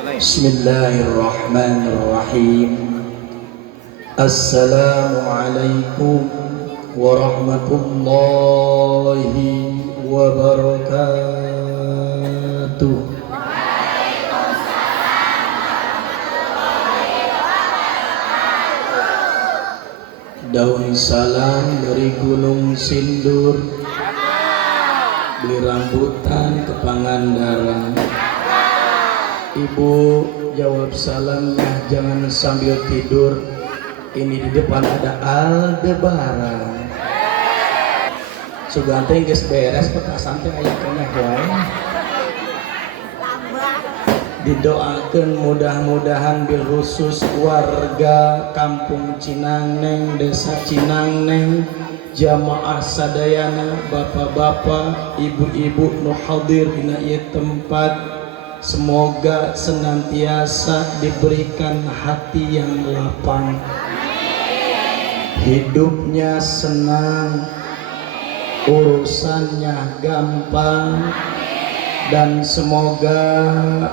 Bismillahirrahmanirrahim. Assalamualaikum warahmatullahi wabarakatuh. Daun salam dari Gunung Sindur, beli rambutan ke Pangandaran. Ibu jawab salamnya jangan sambil tidur, ini di depan ada Aldebaran. Sugante geus beres petasan teh aya keneh wae. Didoakeun mudah-mudahan bil khusus warga Kampung Cinangneng, Desa Cinangneng, jamaah sadayana, bapak-bapak, ibu-ibu nu hadir dina ieu tempat, semoga senantiasa diberikan hati yang lapang, hidupnya senang, urusannya gampang, dan semoga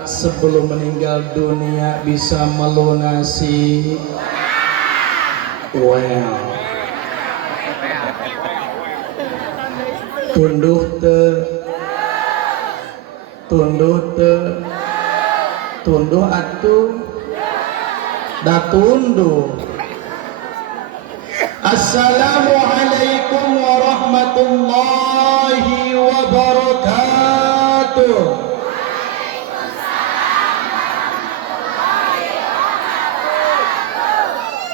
sebelum meninggal dunia bisa melunasi tunduh atuh da tunduh. Assalamualaikum warahmatullahi wabarakatuh.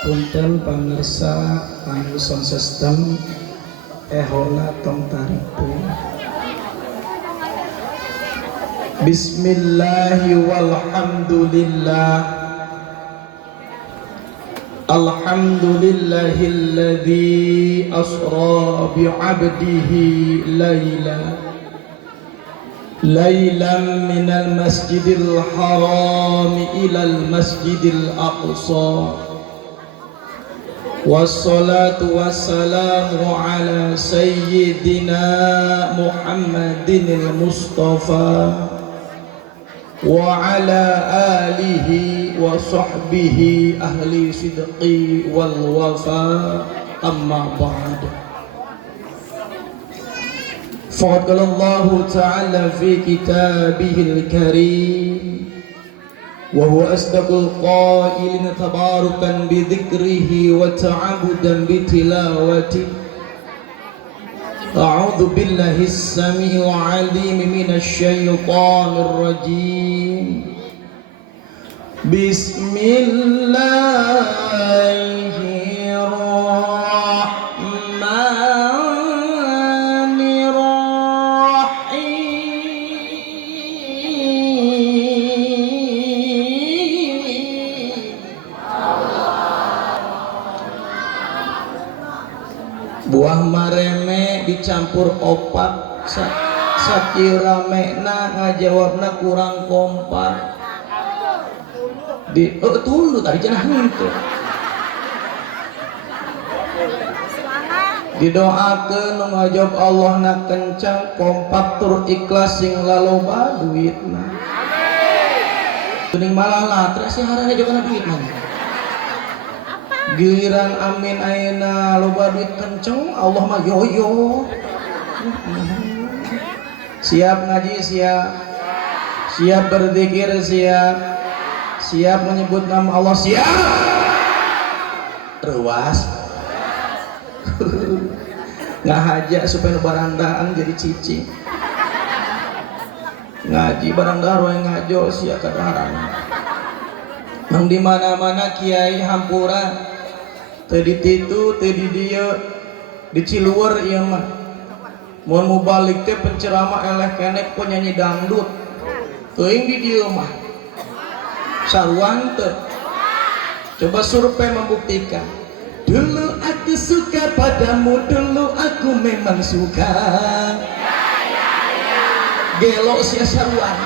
Punten pamirsa anu sound system ehona tong taripu. Bismillahi walhamdulillah. Alhamdulillahilladzi asra bi'abdihi laylan minal masjidil haram ilal masjidil aqsa. Wassalatu wassalamu ala sayyidina Muhammadinil Mustafa wa ala alihi wa sahbihi ahli sidqi wal wafa, amma ba'd. Faqad qala Allah ta'ala fi kitabihil karim wa huwa asdaqul qailin tabarukan bi dzikrihi wa ta'abudan bi tilawati. A'udzu billahi as-sami'il 'alim minasy syaithanir rajim. Buah mareme dicampur opak, sakira mekna ngajawabna kurang kompak. Tulu tadi jangan itu. Didoakeun nu ngajawab Allah na kencang, kompak tur ikhlas sing laloba duitna. Geuning malalat terus harana jogana duit mah. Giliran amin ayeuna loba duit kenceng, Allah mah yoyo. Siap ngaji siap, siap berzikir siap, siap menyebut nama Allah siap. Ruas nggak haja supaya barandaan jadi cicing. Ngaji barandaan yang ngajo siap kadaharan. Mang di mana-mana kiai hampura. Tadi titu, tadi dia di Ciluwer ieu mah. Mun mau balik teh penceramah eleh kenek penyanyi dangdut. Teuing di dieu mah. Saruan teu. Coba survei membuktikan. Dulu aku suka padamu, dulu aku memang suka. Gelo sia saruan.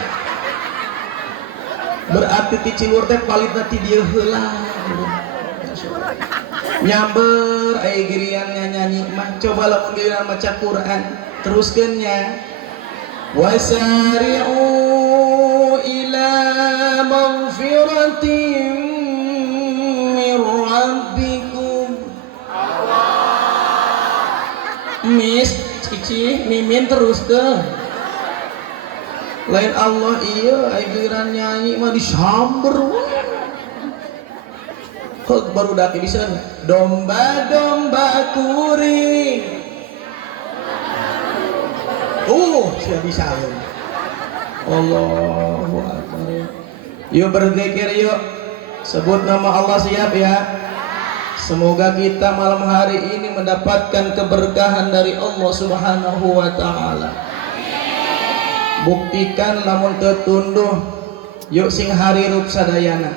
Berarti di Ciluwer teh palitna ti dieu heula. Nyamber aya girian nyanyi mah, coba lamun giliran maca Quran teruskeun nya. Wasari'u ila maghfiratin min rabbikum. Mis cici mimin terus ke lain Allah iya aigeran nyanyi mah disamber kok baru daki bisa domba-domba kuring siap bisa Allahu Akbar. Yuk berzikir yuk, sebut nama Allah, siap ya. Semoga kita malam hari ini mendapatkan keberkahan dari Allah Subhanahu wa Ta'ala. Buktikan lamun tetunduh, yuk sing harirup sadayana.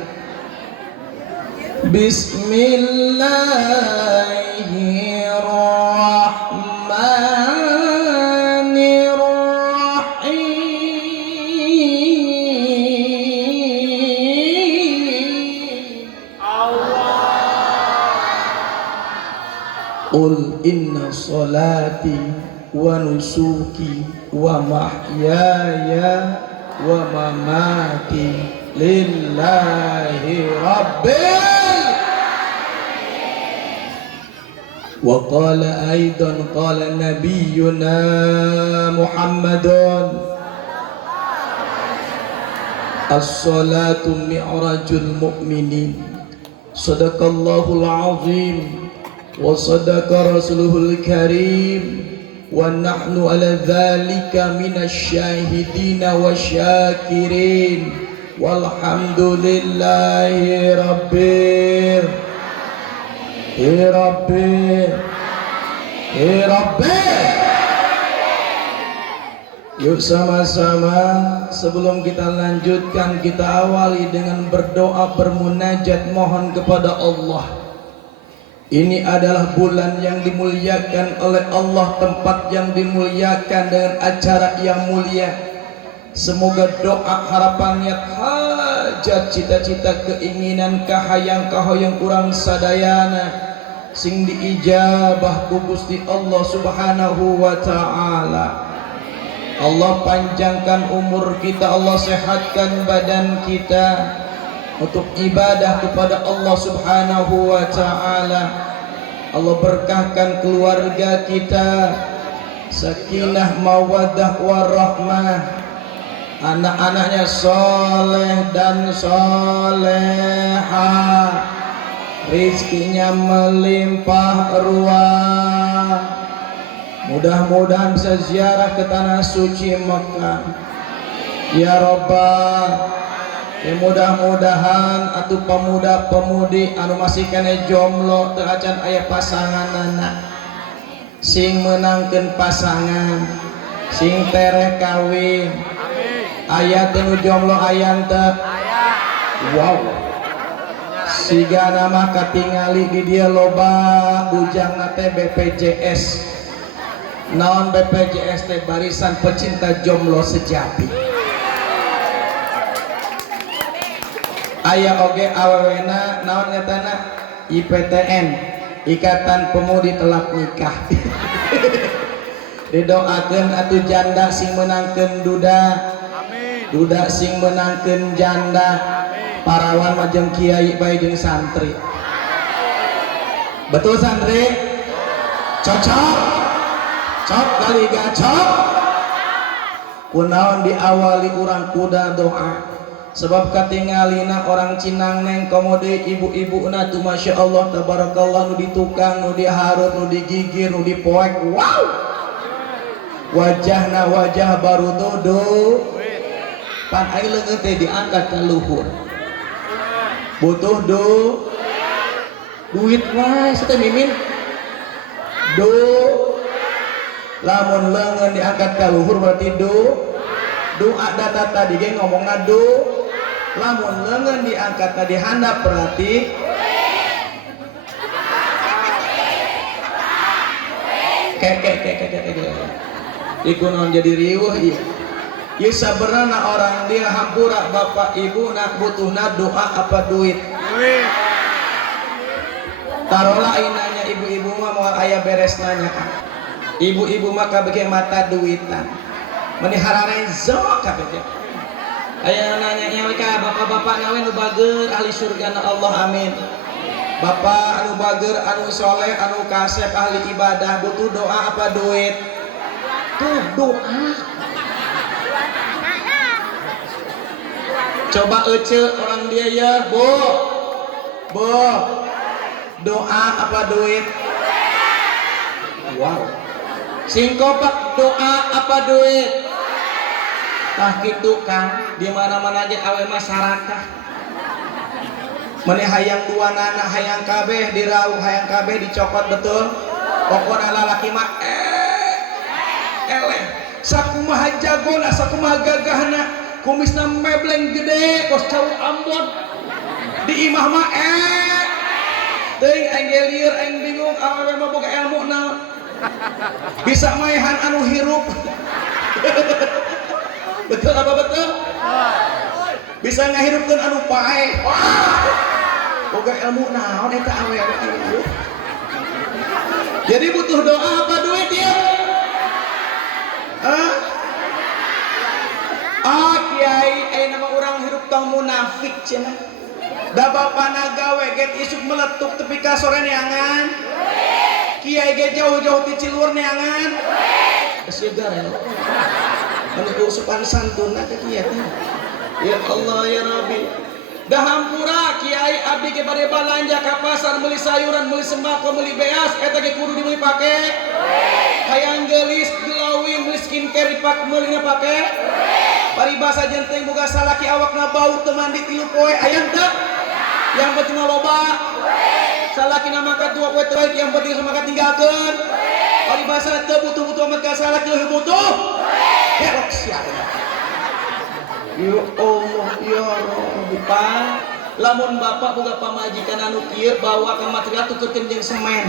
Qul inna salati wa nusuki wa mahyaya wa mamati lillahi rabbil. Wa qala aidan qala nabiyyuna Muhammadun as-salatu mi'rajul mu'minin. Sadaqallahul azim wa sadaqa rasuluhul karim wa nahnu ala dhalika minasy syahidina wa syakirin walhamdulillahi rabbil Yuk sama-sama sebelum kita lanjutkan, kita awali dengan berdoa bermunajat mohon kepada Allah. Ini adalah bulan yang dimuliakan oleh Allah, tempat yang dimuliakan dengan acara yang mulia. Semoga doa, harapan, niat, hajat, cita-cita, keinginan, kahayang kurang sadayana sing diijabah ku Gusti Allah Subhanahu wa Ta'ala. Allah panjangkan umur kita, Allah sehatkan badan kita untuk ibadah kepada Allah Subhanahu wa Ta'ala. Allah berkahkan keluarga kita, sakinah mawaddah warahmah, anak-anaknya soleh dan soleha, rizkinya melimpah ruah. Mudah-mudahan bisa ziarah ke tanah suci Mekah ya Rabbal. Ya mudah-mudahan atuh pemuda-pemudi anu masih kene jomblo teu acan aya pasanganna sing menangkeun pasangan, sing tereh kawin. Aya teu jomblo aya teu? Wow. Siga nama katingali di dia loba ujangna teh BPJS. Naon BPJS teh? Barisan Pecinta Jomblo Sejati. Aya oge awewena naon nyatana? IPTN, Ikatan Pemudi Telak Nikah. Didoakeun atuh janda sing menangkeun duda, duda sing menangkeun janda, parawan mah jeung kiai bae jeung santri. Betul santri? Cocok? Cok kali gacok. Kunaon diawali urang kuda doa, sebab katingalina orang Cinang neng komode ibu-ibuna tuh masya Allah tabarakallah, nu ditukang, nu diharut, nu digigir, nu dipoek. Wow, wajahna wajah baru dodo pan air leungit teh diangkat ke luhur, butuh duit wae teh mimin do. Lamun leungeun diangkat ka luhur berarti doa data tadi ge ngomongna lamun leungeun diangkat tadi handap berarti iku naon jadi riweuh ieu. Ieu sabenerna orang dia hampura bapak ibu nak butuhna doa apa duit? Tarola inanya ibu-ibu mah moal aya beres nanya. Ibu-ibu maka bagi mata duitan meni harare zok kabeh. Aya nanya nyawe ka bapak-bapak nawe nu bager ahli surga na Allah amin. Bapak anu bager anu soleh anu kasep ahli ibadah butuh doa apa duit? Tuh doa. Coba ece orang dia ya bu doa apa duit? Wow singkopak doa apa duit? Tah kitu Kang di mana-mana ge awe masyarakat maneh hayang duanana hayang kabeh dirauh hayang kabeh dicokot betul pokona lalaki mah eleh sakumaha jagona sakumaha gagahna kumisna mebleng gede kos cau Ambon di imah mah teuing aing lieur aing bingung awewe mah boga ilmu naon bisa maehan anu hirup betul apa betul? Bisa ngahirupkeun anu pae. Boga ilmu naon eta awewe ieu. Jadi butuh doa apa duit ya? Kiai nama orang hirup tong munafik cenah. Da bapana gawe get isuk meletuk tepi ka sore neangan. Kiai ge jauh-jauh ti Ciluhur neangan. Segar ya. Anu usupan santun na kieu teh. Ya Allah ya Rabbi. Da hampura kiai abdi ge bade balanja ka pasar meuli sayuran, meuli sembako, meuli beas eta ge kudu dibeli pake. Hayang geulis, gelawin, meuli skincare dipak meulina pake. Paribasa jenteng boga salaki awakna bau teu mandi 3 poe aya teu? Yang penting loba. Salaki na mangkat 2 poe teu yang penting samangkat tinggalkeun. Paribasa teu butuh-butuh amat ka salaki leuwih butuh. Herok sia. Ya Allah ya Rabbi Pak lamun bapak boga pamajikan anu kieu bawa ka material tukeurkeun jeung semen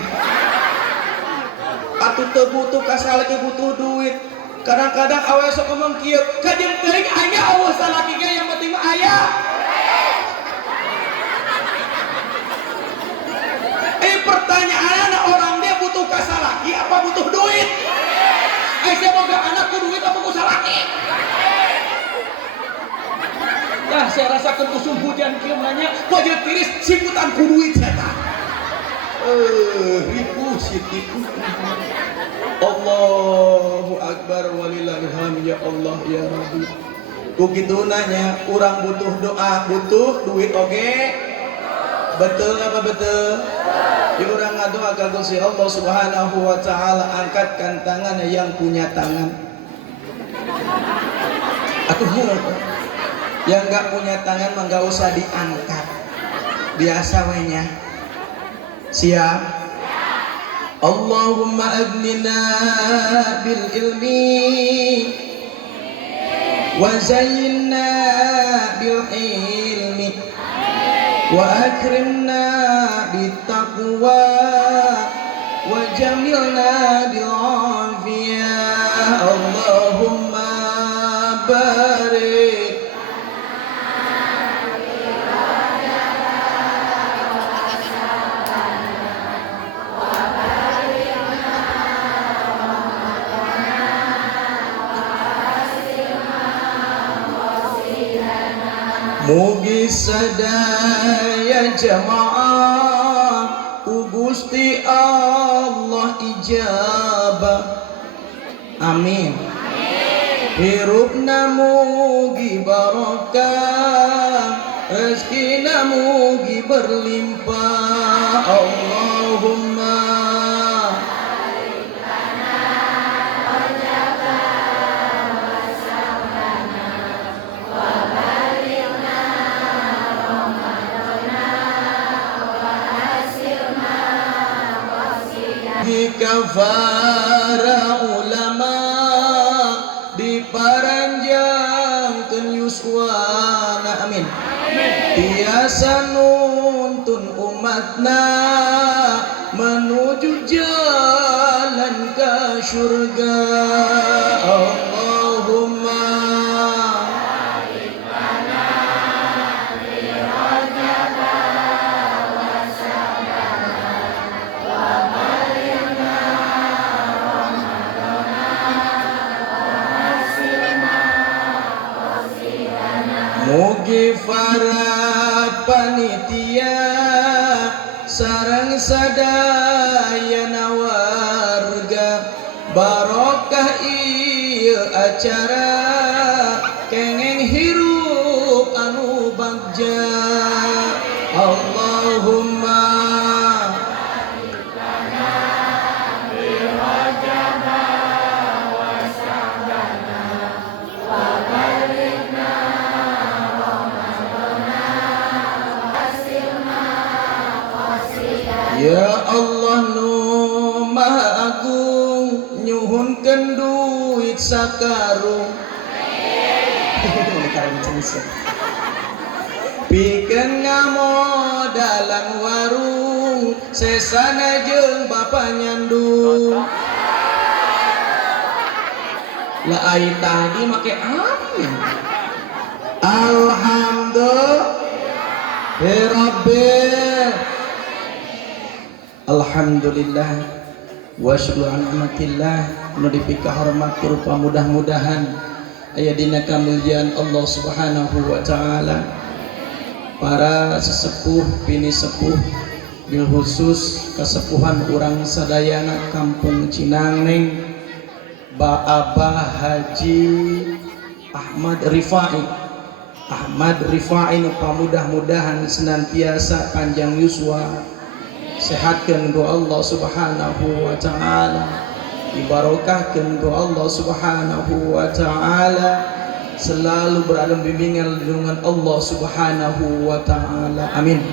atuh teu butuh ka salaki butuh duit kadang-kadang awe sok ngomong kieu kajeung teuing aya Allah salaki ge yang penting mah aya pertanyaanna orang dia butuh ka salaki apa butuh duit aya boga anak ku duit apa ku salaki. Nah, saya rasakan musim hujan kieu nanya, wajah tiris simputan ku duit eta. Ribu sitiku. Allahu Akbar walillahil hamd ya Allah ya Rabbi. Ku kitu nanya, urang butuh doa, butuh duit oge. Betul apa betul? Ya urang ngadoa ka Gusti Allah Subhanahu wa taala angkatkan tangan yang punya tangan. Atuh yang gak punya tangan mah gak usah diangkat biasa wenya siap Allahumma aghnina bil ilmi wa zayyinna bil ilmi wa akrimna bit taqwa wa jamilna bil afiyah Allahumma barik mugi sadaya jamaah ku Gusti Allah ijabah amin hirupna mugi barokah rezekina mugi berlimpah Allahumma kafara ulama diparanjangkeun yuswana amin tiasa nuntun umatna menuju jalan ke surga Allahumma panitia sareng sadayana warga barokah ieu acara kenging hirup anu bagja Allahumma ya Allah nu maha agung nyuhunkeun duit sakarung pikeun ngamodalan warung sesana jeung bapa nyandung lah ai tadi make amin alhamdulillah alhamdulillah wa syukru an'amatillah nu dipika hormat rupa mudah-mudahan aya dina kamuliaan Allah Subhanahu wa taala para sesepuh bini sepuh bil khusus kasepuhan urang sadayana kampung Cinangneng Abah Haji Ahmad Rifai nu pamudah-mudahan senantiasa panjang yuswa sehatkeun ku Allah Subhanahu wa taala dibarokahkeun ku Allah Subhanahu wa taala selalu berada bimbingan lindungan Allah Subhanahu wa taala amin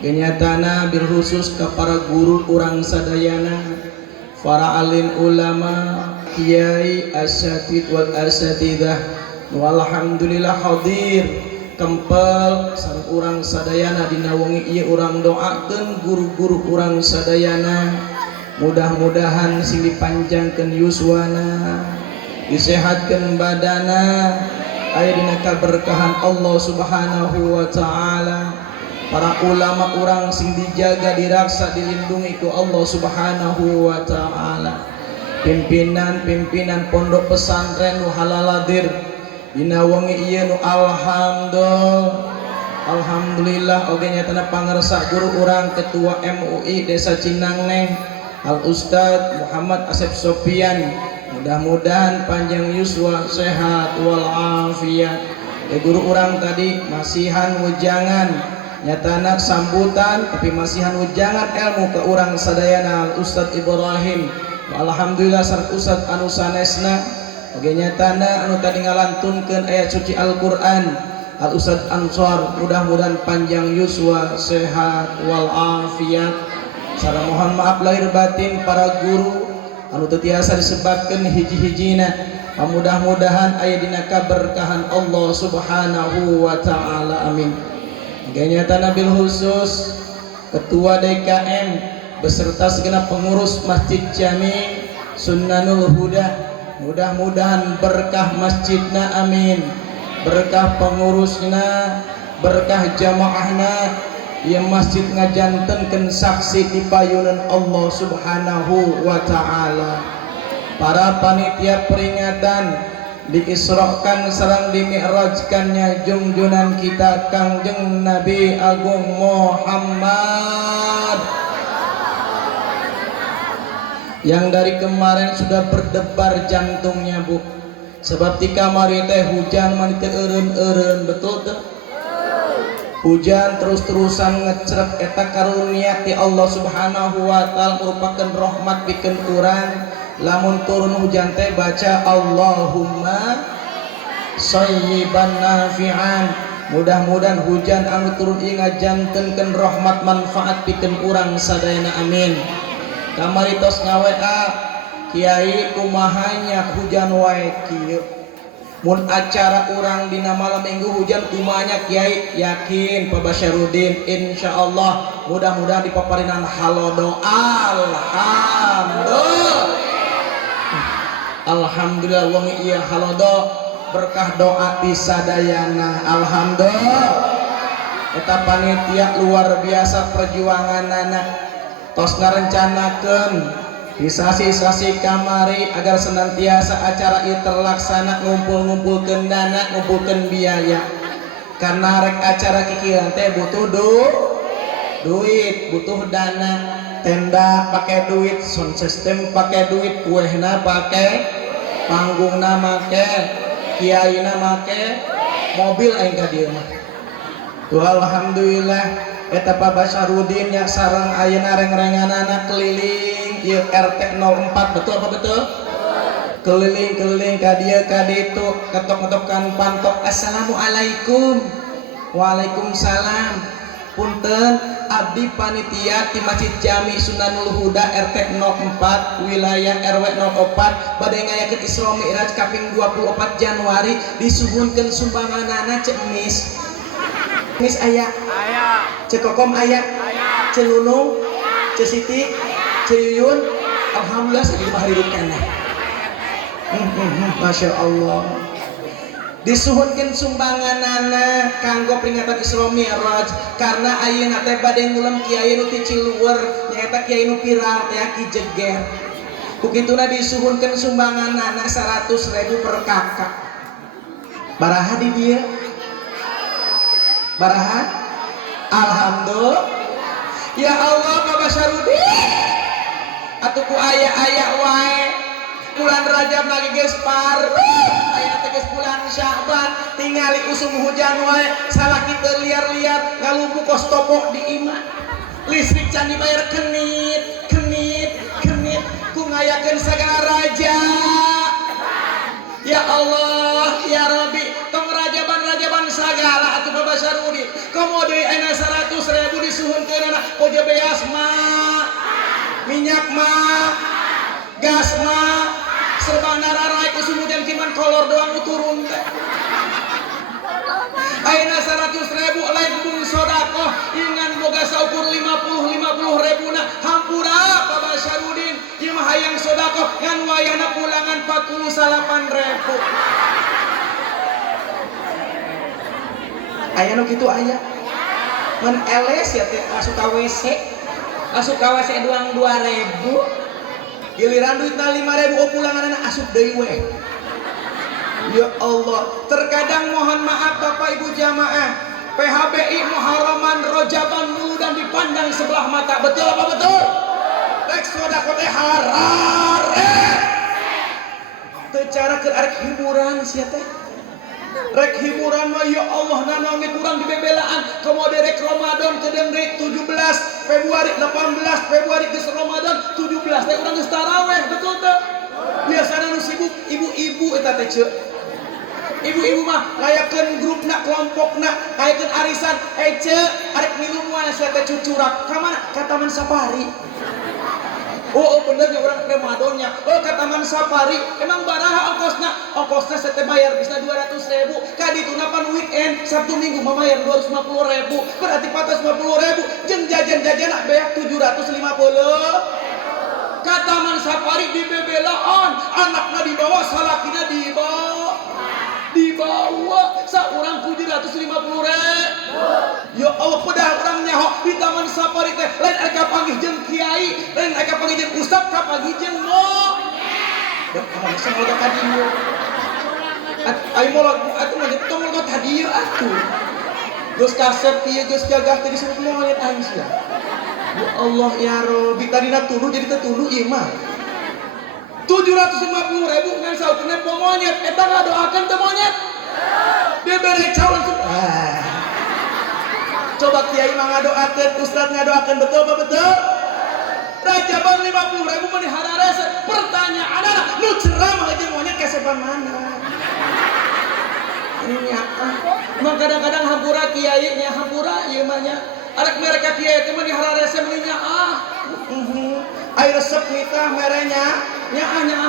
kenyatana bil khusus ka para guru urang sadayana para alim ulama kiai asyatid wal asatidah walhamdulillah hadir kempel sareng urang sadayana dina wengi ieu urang doakeun guru-guru urang sadayana mudah-mudahan sing dipanjangkeun yuswana disehatkeun badana aya dina kaberkahan Allah Subhanahu wa taala para ulama urang sing dijaga diraksa dilindungi ku Allah Subhanahu wa taala pimpinan pondok pesantren nu halaladir dina wengi ieu nu alhamdulillah oge nyatana pangarsa guru urang ketua MUI Desa Cinangneng Al Ustad Muhammad Asep Sofian mudah-mudahan panjang yuswa sehat wal afiat guru urang tadi masihan wejangan nyatana sambutan tapi masihan wejangan ilmu ke urang sadayana Al Ustad Ibrahim alhamdulillah sareng Ustad anu sanesna oge nyatana anu tadi ngalantunkeun ayat suci Al-Qur'an Al Ustad Ansor mudah-mudahan panjang yuswa sehat wal afiat sareng mohon maaf lahir batin para guru anu teu tiasa disebutkeun hiji-hijina mudah-mudahan aya dina kaberkahan Allah Subhanahu wa taala amin oge nyatana bil khusus ketua DKM beserta segenap pengurus Masjid Jami Sunnanul Huda mudah-mudahan berkah masjidna amin berkah pengurusna berkah jamaahna yang masjid ngajantenkeun saksi di payunan Allah Subhanahu wa taala para panitia peringatan diisrokan sareng dimi'rajkannya junjunan kita Kangjeng Nabi Agung Muhammad yang dari kemarin sudah berdebar jantungnya bu sebab di kamari teh hujan mah teu eureun-eureun betul teh hujan terus-terusan ngecrep eta karunia ti Allah Subhanahu wa taala merupakan rahmat pikeun urang lamun turun hujan teh baca Allahumma shayyiban nafi'an mudah-mudahan hujan anu turun ieu ngajantenkeun rahmat manfaat pikeun urang sadayana amin kamari tos ngaWA kiai kumahanya hujan wae kieu mun acara urang dina malam minggu hujan kumahanya kiai yakin Pak Basyarudin insyaallah mudah-mudahan dipaparinan halodo alhamdulillah wong ieu halodo berkah doa pisadayana alhamdulillah eta panitia luar biasa perjuanganana tos ngarencanakeun di sasi-sasi kamari agar senantiasa acara ieu terlaksana ngumpul-ngumpulkeun dana ngumpulkeun biaya karena rek acara kikiran teh butuh duit, butuh dana. Tenda pakai duit, sound system pakai duit, kuehna pakai, panggungna make, kiaina make, mobil aing ka dieu mah. Tuh alhamdulillah eta Pak Basyarudin nya sareng ayeuna reng-renganana keliling ieu RT 04, betul apa betul? Keliling-keliling ka dieu ka ditu, ketok-ketokan pantok, assalamualaikum. Waalaikumsalam. Punten abdi panitia ti Masjid Jami Sunanul Huda RT 04 wilayah RW 04 bade ngayakeun Isra Mi'raj kaping 24 Januari disuhunkeun sumbanganana cek Mis. Mis aya? Aya. Cek Kokom aya? Aya. Cek Nunung? Cek Siti? Cek Yuyun? Alhamdulillah segini mah hidup kana. Masya Allah. Disuhunkeun sumbanganana kanggo peringatan Isra Mi'raj karena ayeuna teh bade ngulem kiai nu ti Ciluwer nyaeta kiai nu viral teh Ki Jeger. Kukituna disuhunkeun sumbanganana 100.000 per kakak. Baraha di dieu? Baraha? Alhamdulillah. Ya Allah Pak Basyarudin. Atuh ku aya-aya wae. Bulan Rajab lagi geus par. Aya teh geus bulan Sya'ban, tingali usum hujan wae, salaki teu liar-liar, ngalumpu kos topo di imah. Listrik can dibayar kenit, ku ngayakeun sagala raja. Ya Allah, ya Rabbi, tong rajaban sagala atuh Pak Basyarudin. Komo deui aya 100.000 disuhunkeun poje beas mah, minyak mah, gas mah, serba nararai kusum hujan kiman kolor doang turun teh. Ayeuna 100.000 lain bung sodaqoh ingan boga saukur 50.000 na hampura Pak Basyarudin ieu mah hayang sodaqoh ngan wayahna pulangan 48.000. Aya nu kitu aya. Mun eles ya teh asup ka WC doang 2.000. Giliran duitna 5.000 pulanganana asup deui we. Ya Allah, terkadang mohon maaf Bapak Ibu jamaah, PHBI Muharraman Rojaban dulu dan dipandang sebelah mata. Betul apa betul? Rek sodaqoh teh harare. Teu cara keur arek hiburan sia teh. Rek hiburan mah ya Allah nanaoge kurang dibebelaan. Kemudian rek Ramadan kedeung deui 17 Februari 18 Februari geus Ramadan 17 teh urang geus tarawih, betul teh? Biasana nu sibuk ibu-ibu eta teh ceuk. Ibu-ibu mah ngayakeun grupna kelompokna, ngayakeun arisan, ceuk arek minum wae sia teh cucurak. Ka mana? Ka Taman Safari. Oh bener ya orang Ramadannya. Oh ke Taman Safari. Emang baraha ongkosna? Ongkosna saya teh bayar bisa 200.000. Kaditu napan weekend Sabtu Minggu memayar 250.000. Berarti 450.000. Jeung jajan-jajanna beak 750. Ka Taman Safari di bebelaan, anakna dibawa, salakina dibawa saurang 750.000. Ya Allah pedah urang nyaho di Taman Safari teh lain aya panggih jeung kiai, lain aya panggih jeung ustaz, ka panggih jeung mo. Da kamu sing udah ka dieu. Ai molot atuh mah tong molot ka dieu atuh. Geus kasep ieu geus gagah teh disebut monyet aing sia. Ya Allah ya Rabbi tadina tuduh jadi teu tuduh ieu mah. 750.000 ngan saukeun poe monyet eta ngadoakeun teu monyet. Dia bere calon coba kiai mah ngadoakeun, ustaz ngadoakeun, betul apa betul? Rajaban 50.000 mah dihararese. Pertanyaanna nu ceramah jeung monyet kasepan mana? Ini nyata. Mah kadang-kadang hampura kiai nya hampura ieu mah nya. Arek mereka kiai teh mah dihararese mah nya ai resep nikah merenya nya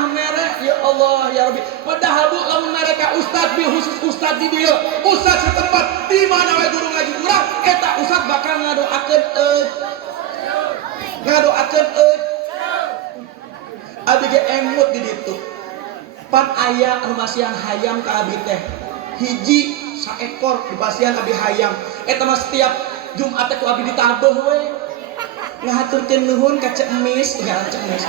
mere. Ya Allah ya Rabbi. Padahal bu lamun mereka ustaz bil khusus ustaz di dieu. Ustaz setempat di mana we guru ngaji urang eta ustaz bakal ngadoakeun abi ge emut di ditu. Pan aya anu masihan hayam ka abi teh. Hiji saekor di pasian abi hayam. Eta mah setiap Jumat teh ku abi ditabeuh we. Ngahaturkeun nuhun ka Cek Emis, ngaran Cek Emis.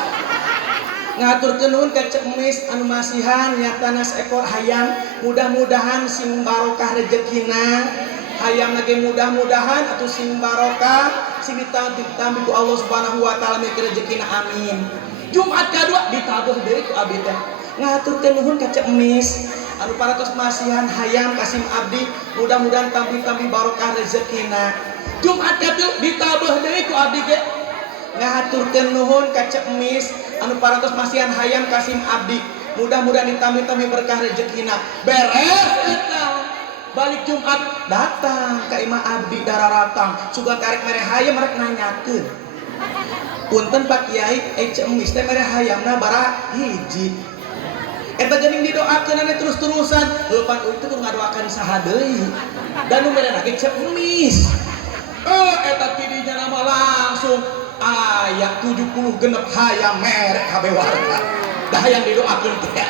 ngaturkeun nuhun ka Cek Emis anu masihan nyatana seekor hayam, mudah-mudahan sing barokah rezekina. Hayam lagi mudah-mudahan atuh sing barokah sing ditampi ku Allah Subhanahu wa taala mikir rezekina amin. Jumat kadua ditabuh deui ku abdi teh. Ngaturkeun nuhun ka Cek Emis anu parantos masihan hayam kasim abdi, mudah-mudahan tampi-tampi barokah rezekina. Jumat katilu ditabuh deui ku abdi ge. Ngaturkeun nuhun ka Cek Emis anu parantos masihan hayam kasim abdi, mudah-mudahan ditampi-tampi berkah rezekina. Beres eta balik Jumat datang ka imah abdi dararatang sugan karek mere hayam rek nanyakeun, punten Pak Kiai Cek Emis teh mere hayamna bara hiji eta geuning didoakeun ane terus-terusan leupan itu kudu ngadoakeun saha deui dan nu mere lagi Cek Emis eta tidinya nama langsung aya 70 genep hayam mere kabeh warga dah yang didoakeun teh.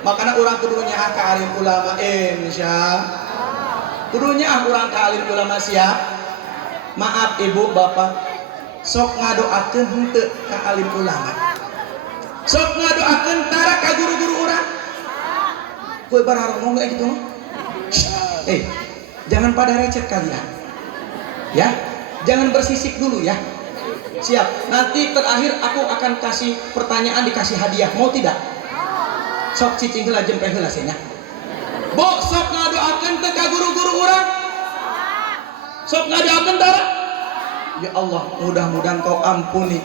Makanya orang kudunya ka alim ulama insya kudunya orang ka alim ulama siap. Maaf ibu bapak sok ngadoakeun henteu ka alim ulama, sok ngadoakeun tara ka guru-guru urang kowe bararong kayak gitu. Jangan pada recet kalian ya, jangan bersisik dulu ya. Siap, nanti terakhir aku akan kasih pertanyaan, dikasih hadiah, mau tidak? Sok cicing heula jempeh heula nya. Bok sok ngadoakeun teh ka guru-guru urang. Sok ngadoakeun tara. Ya Allah, mudah-mudahan kau ampuni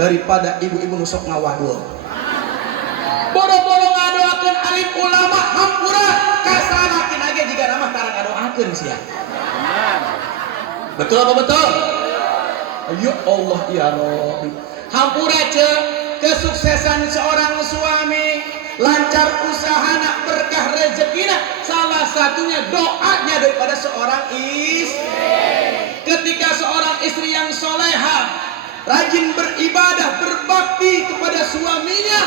daripada ibu-ibu nu sok ngawadul. Boro-boro ngadoakeun alim ulama hampura kasalakin age jiga nama tara ngadoakeun sia. Betul apa betul? Ya Allah ya Rabbi. Hampura ceuk kesuksesan seorang suami, lancar usahana, berkah rezekina, salah satunya doanya daripada seorang istri. Ketika seorang istri yang soleha, rajin beribadah, berbakti kepada suaminya,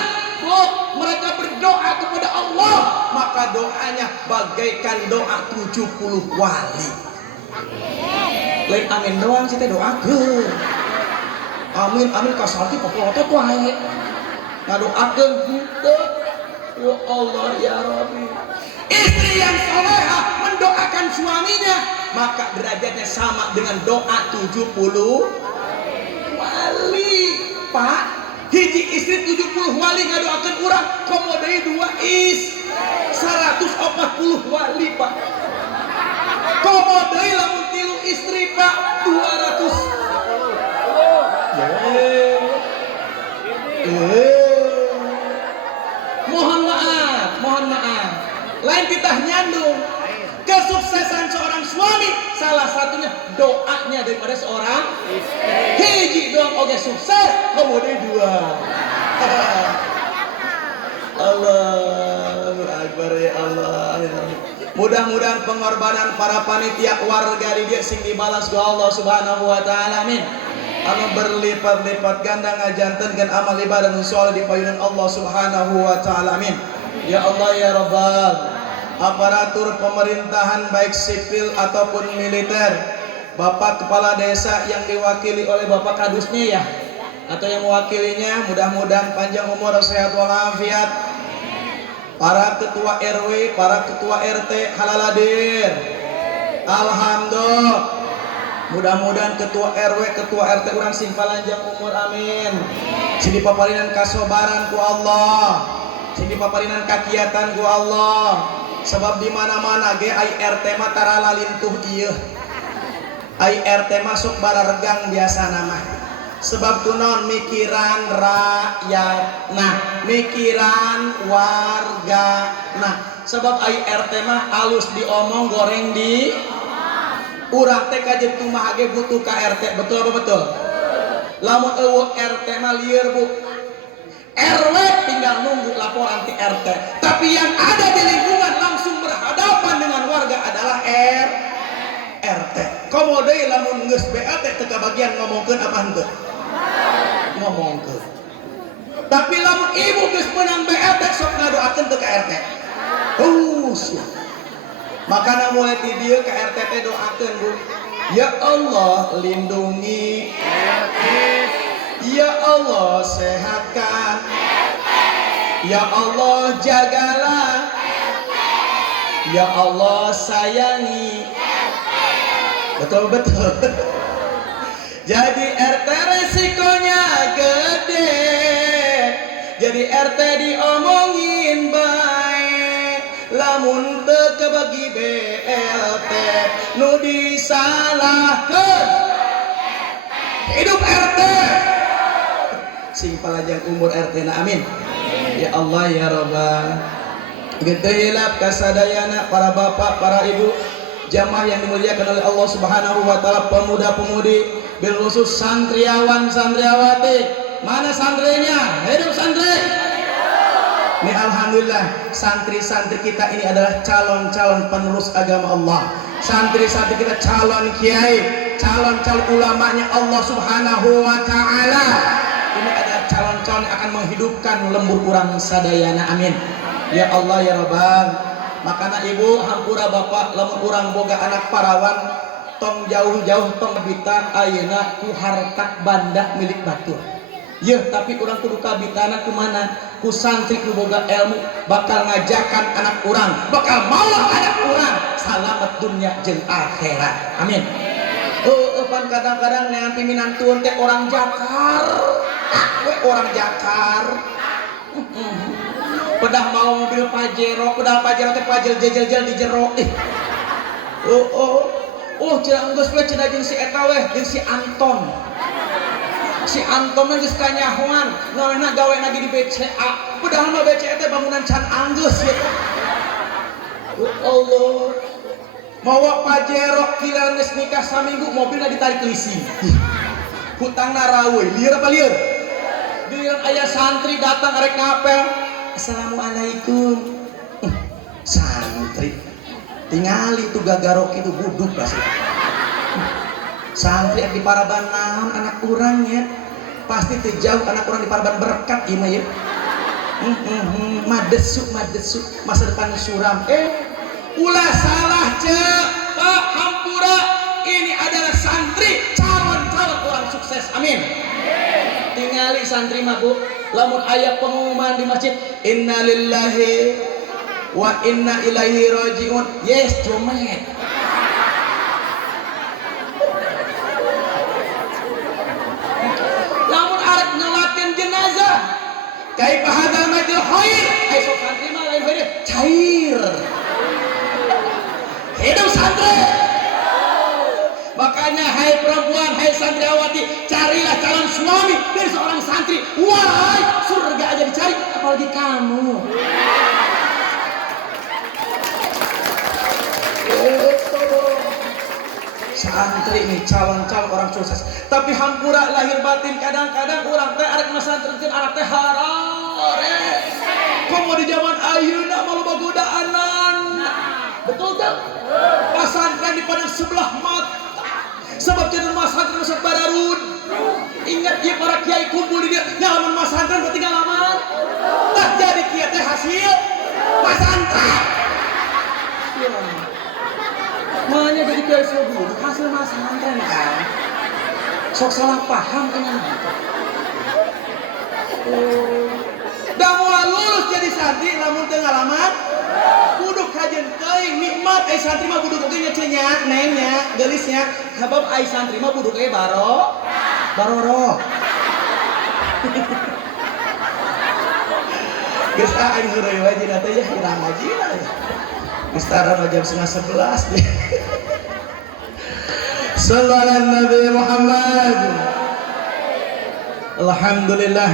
mereka berdoa kepada Allah, maka doanya bagaikan doa 70 wali. Lain amin doang sih teh doakeun. Amin amin kasarti popotot wae. Ngadoakeun henteu. Ya Allah ya Rabbi. Istri yang salehah mendoakan suaminya, maka derajatnya sama dengan doa 70 wali. Pak, hiji istri 70 wali ngadoakeun urang, komo deui 2 istri 140 wali, Pak. Komo deui lamun 3 istri, Pak, 200. Mohon maaf. Lain kita nyandung. Kesuksesan seorang suami salah satunya doanya daripada seorang istri. Hiji doang oke sukses, kemudian 2. Allahu Akbar ya Allah. Mudah-mudahan pengorbanan para panitia warga di dia sing dibalas ku Allah Subhanahu wa taala. Amin. Anu berlipat-lipat ganda ngajantenkeun amal ibadah nu saleh di payunan Allah Subhanahu wa taala. Amin. Ya Allah ya Rabbal. Aparatur pemerintahan baik sipil ataupun militer, Bapak Kepala Desa yang diwakili oleh Bapak Kadusnya ya, atau yang mewakilinya, mudah-mudahan panjang umur, sehat walafiat. Para ketua RW, para ketua RT halal hadir. Alhamdulillah. Mudah-mudahan ketua RW, ketua RT urang sing panjang umur, amin. Sing dipaparinan kasobaran ku Allah, sing dipaparinan kakiatan ku Allah. Sebab di mana-mana ge ai RT mah tara lalintuh ieu. Ai RT masuk bararegang biasa nama. Sebab kunaon mikiran rakyat. Nah, mikiran warga. Nah, sebab ai RT mah alus diomong goreng di urang teh kajeun kumaha ge butuh ka RT. Betul apa betul? Lamun eueuh RT mah lieur, Bu. RW tinggal nunggu laporan ke RT. Tapi yang ada di lingkungan langsung berhadapan dengan warga adalah RT. Komo deui lamun geus BAT teu kabagian ngomongkeun apa henteu? Ngomongkeun. Tapi lamun ibu geus menang BAT sok ngadoakeun teu ka RT. Siap. Makana mulai ti dieu ka RT teh doakeun, Bu. Ya Allah, lindungi RT Ya Allah sehatkan, ya Allah jagalah, ya Allah sayangi. Betul-betul. Jadi RT resikonya gede, jadi RT diomongin baik, lamun teu kebagi BLT nu disalahkeun hidup RT sing palajang umur RT na amin. Ya Allah ya Rabbal gede hilap kasadayana para bapak para ibu jamaah yang dimuliakan oleh Allah Subhanahu wa taala, pemuda-pemudi bil khusus santriawan santriawati. Mana santrinya? Hidup santri. Ini alhamdulillah santri-santri kita ini adalah calon-calon penerus agama Allah. Santri-santri kita calon kiai, calon-calon ulamanya Allah Subhanahu wa taala. Ini adalah calon-calon yang akan menghidupkan lembur kurang sadayana amin. Ya Allah ya Rabbal. Makana ibu hampura bapak lamun urang boga anak parawan tong jauh-jauh tong bitan ayeuna ku hartak banda milik batur. Yeuh tapi urang kudu kabitana ku mana? Ku santri ku boga ilmu bakal ngajakan anak urang, bakal mawa anak urang salamet dunya jeung akhirat. Amin. Pan kadang-kadang nanti minantuan teh orang Jakar. We orang Jakar. Pedah mau mobil Pajero, pedah Pajero teh pajel jejel di jero. Oh, cenah geus we cenah jeung si eta weh, jeung si Anton. Si Anton mah geus kanyahoan, naona gawe lagi di BCA. Padahal mah BCA teh bangunan can anggeus ya. Allah. Mawa Pajero kila geus nikah saminggu mobilna ditarik leasing. Hutangna rawe, lieur apa lieur? Dilihat ayah santri datang arek ngapel. Assalamualaikum. Santri tingali itu gagarok itu buduk pasti. Santri di Paraban naon anak urangnya pasti terjauh anak orang di Paraban berkat ieu mah ya. Madesu masa depan suram. Ulah salah cek Pak hampura, ini adalah santri calon-calon orang sukses. Amin. Tingali santri mah Bu, lamun aya pengumuman di masjid inna lillahi wa inna ilaihi rajiun, yes jomet. Lamun arek ngelatin jenazah kaifa hadzal majul khair, ai sok santri mah lain khair cair. Hidup santri. Makanya hai perempuan, hai santriawati, carilah calon suami dari seorang santri. Wahai, surga aja dicari, apalagi kamu. Santri ini calon-calon orang sukses. Tapi hampura lahir batin kadang-kadang orang teh arek ngasantreun anak teh harare. Komo di zaman ayeuna malu bagodaanan. Betul tak? Pasantren di padang sebelah mata. Sebab jadi rumah santren Ustaz Badarud. Ingat ya para kiai kumpul di dia. Nyalaman rumah santren bertinggal lama. Tak jadi kiai teh hasil pasantren. Makanya jadi kiai sebelum hasil rumah santren kan. Sok salah paham kan. Dah mau lulus jadi santri lamun teu ngalaman. Kudu kajen teuing nikmat ai santri mah kudu teu nya nengnya geulisnya. Sabab ai santri mah kudu teh baroro. Geus aing heureui wae dina teh ya hirang ngaji lah. Geus tara jam 10:30 deh. Sallallahu Nabi Muhammad. Alhamdulillah.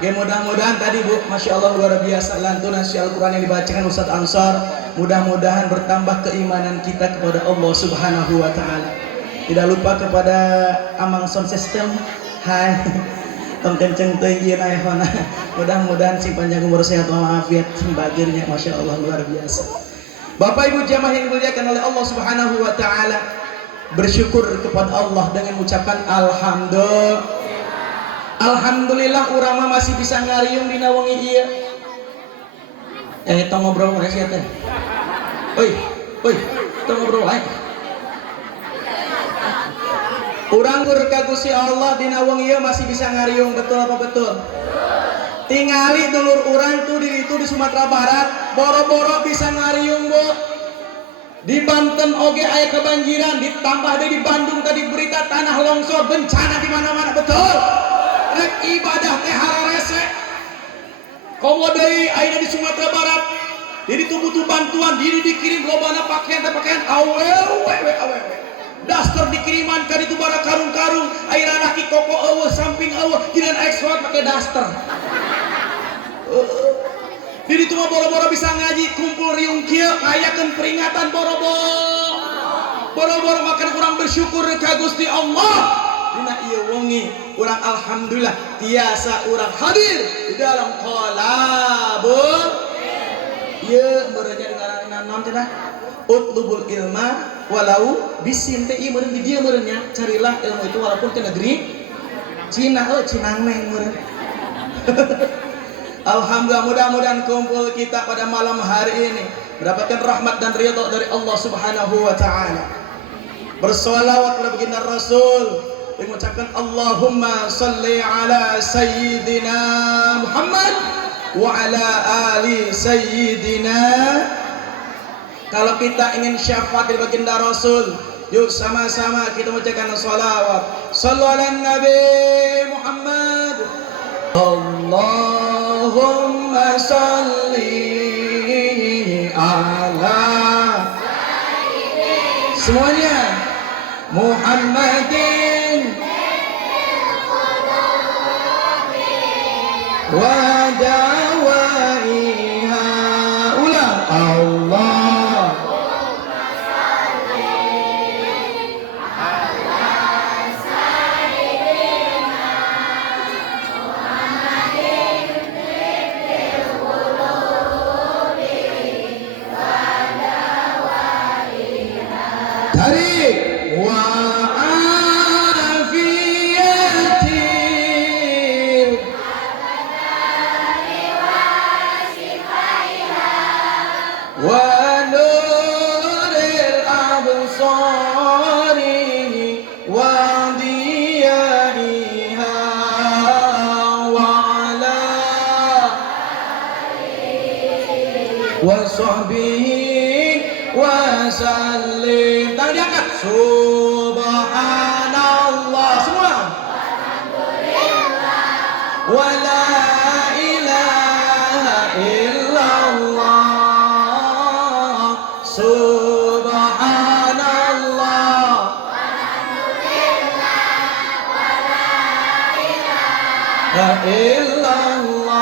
Ya mudah-mudahan tadi Bu, Masya Allah luar biasa lantunan si Al-Quran yang dibacakan Ustadz Ansar. Mudah-mudahan bertambah keimanan kita kepada Allah Subhanahu wa Ta'ala. Tidak lupa kepada Amang Sound System. Hai, tong kenceng teuing ieu iPhone. Mudah-mudahan sing panjang umur sehat walafiat bagirnya Masya Allah luar biasa. Bapak Ibu jamaah yang dimuliakan oleh Allah Subhanahu wa Ta'ala, bersyukur kepada Allah dengan mengucapkan alhamdulillah. Alhamdulillah urang mah masih bisa ngariung dina wengi ieu. Tong ngobrol wae sia teh. Euy, tong ngobrol wae. Urang berka Gusti Allah dina wong ieu masih bisa ngariung, betul apa betul? Tingali dulur urang tuh di Sumatera Barat, boro-boro bisa ngariung, Bu. Di Banten oge aya kebanjiran, ditambah deui di Bandung tadi berita tanah longsor, bencana di mana-mana, betul. Rek ibadah teh hararese. Komo deui aya di Sumatera Barat. Jadi butuh bantuan, diri dikirim lobana pakaian awewe. Daster dikiriman ka ditu bara karung-karung, ayeuna laki koko eueuh samping eueuh, giliran ekspor pakai daster. Di ditu mah boro-boro bisa ngaji, kumpul riung kieu ngayakeun peringatan boro-boro makan kurang bersyukur ka Gusti Allah. Dina ieu wengi urang alhamdulillah tiasa urang hadir di dalam qalabul ieu meureun ngaranna naon cenah utlubul ilma walau bisin teh ieu meureun di dieu meureun nya carilah ilmu itu walaupun ke negeri Cina Cinangmeng meureun. Alhamdulillah, mudah-mudahan kumpul kita pada malam hari ini mendapatkan rahmat dan ridha dari Allah Subhanahu wa taala. Bersolawat kepada baginda Rasul, mengucapkan Allahumma salli ala sayyidina Muhammad wa ala ali sayyidina. Kalau kita ingin syafaat dari baginda Rasul, yuk sama-sama kita mengucapkan salawat. Sallu ala Nabi Muhammad. Allahumma salli ala semuanya Muhammadin wa dawaiha ulang Allah tarik wa afiyatin wa nuril absari wa diyaiha wa ala wa sahbihi wa sallim. Tangan diangkat. Subhanallah semua. Wa la ilaha illallah. Subhanallah. La illallah.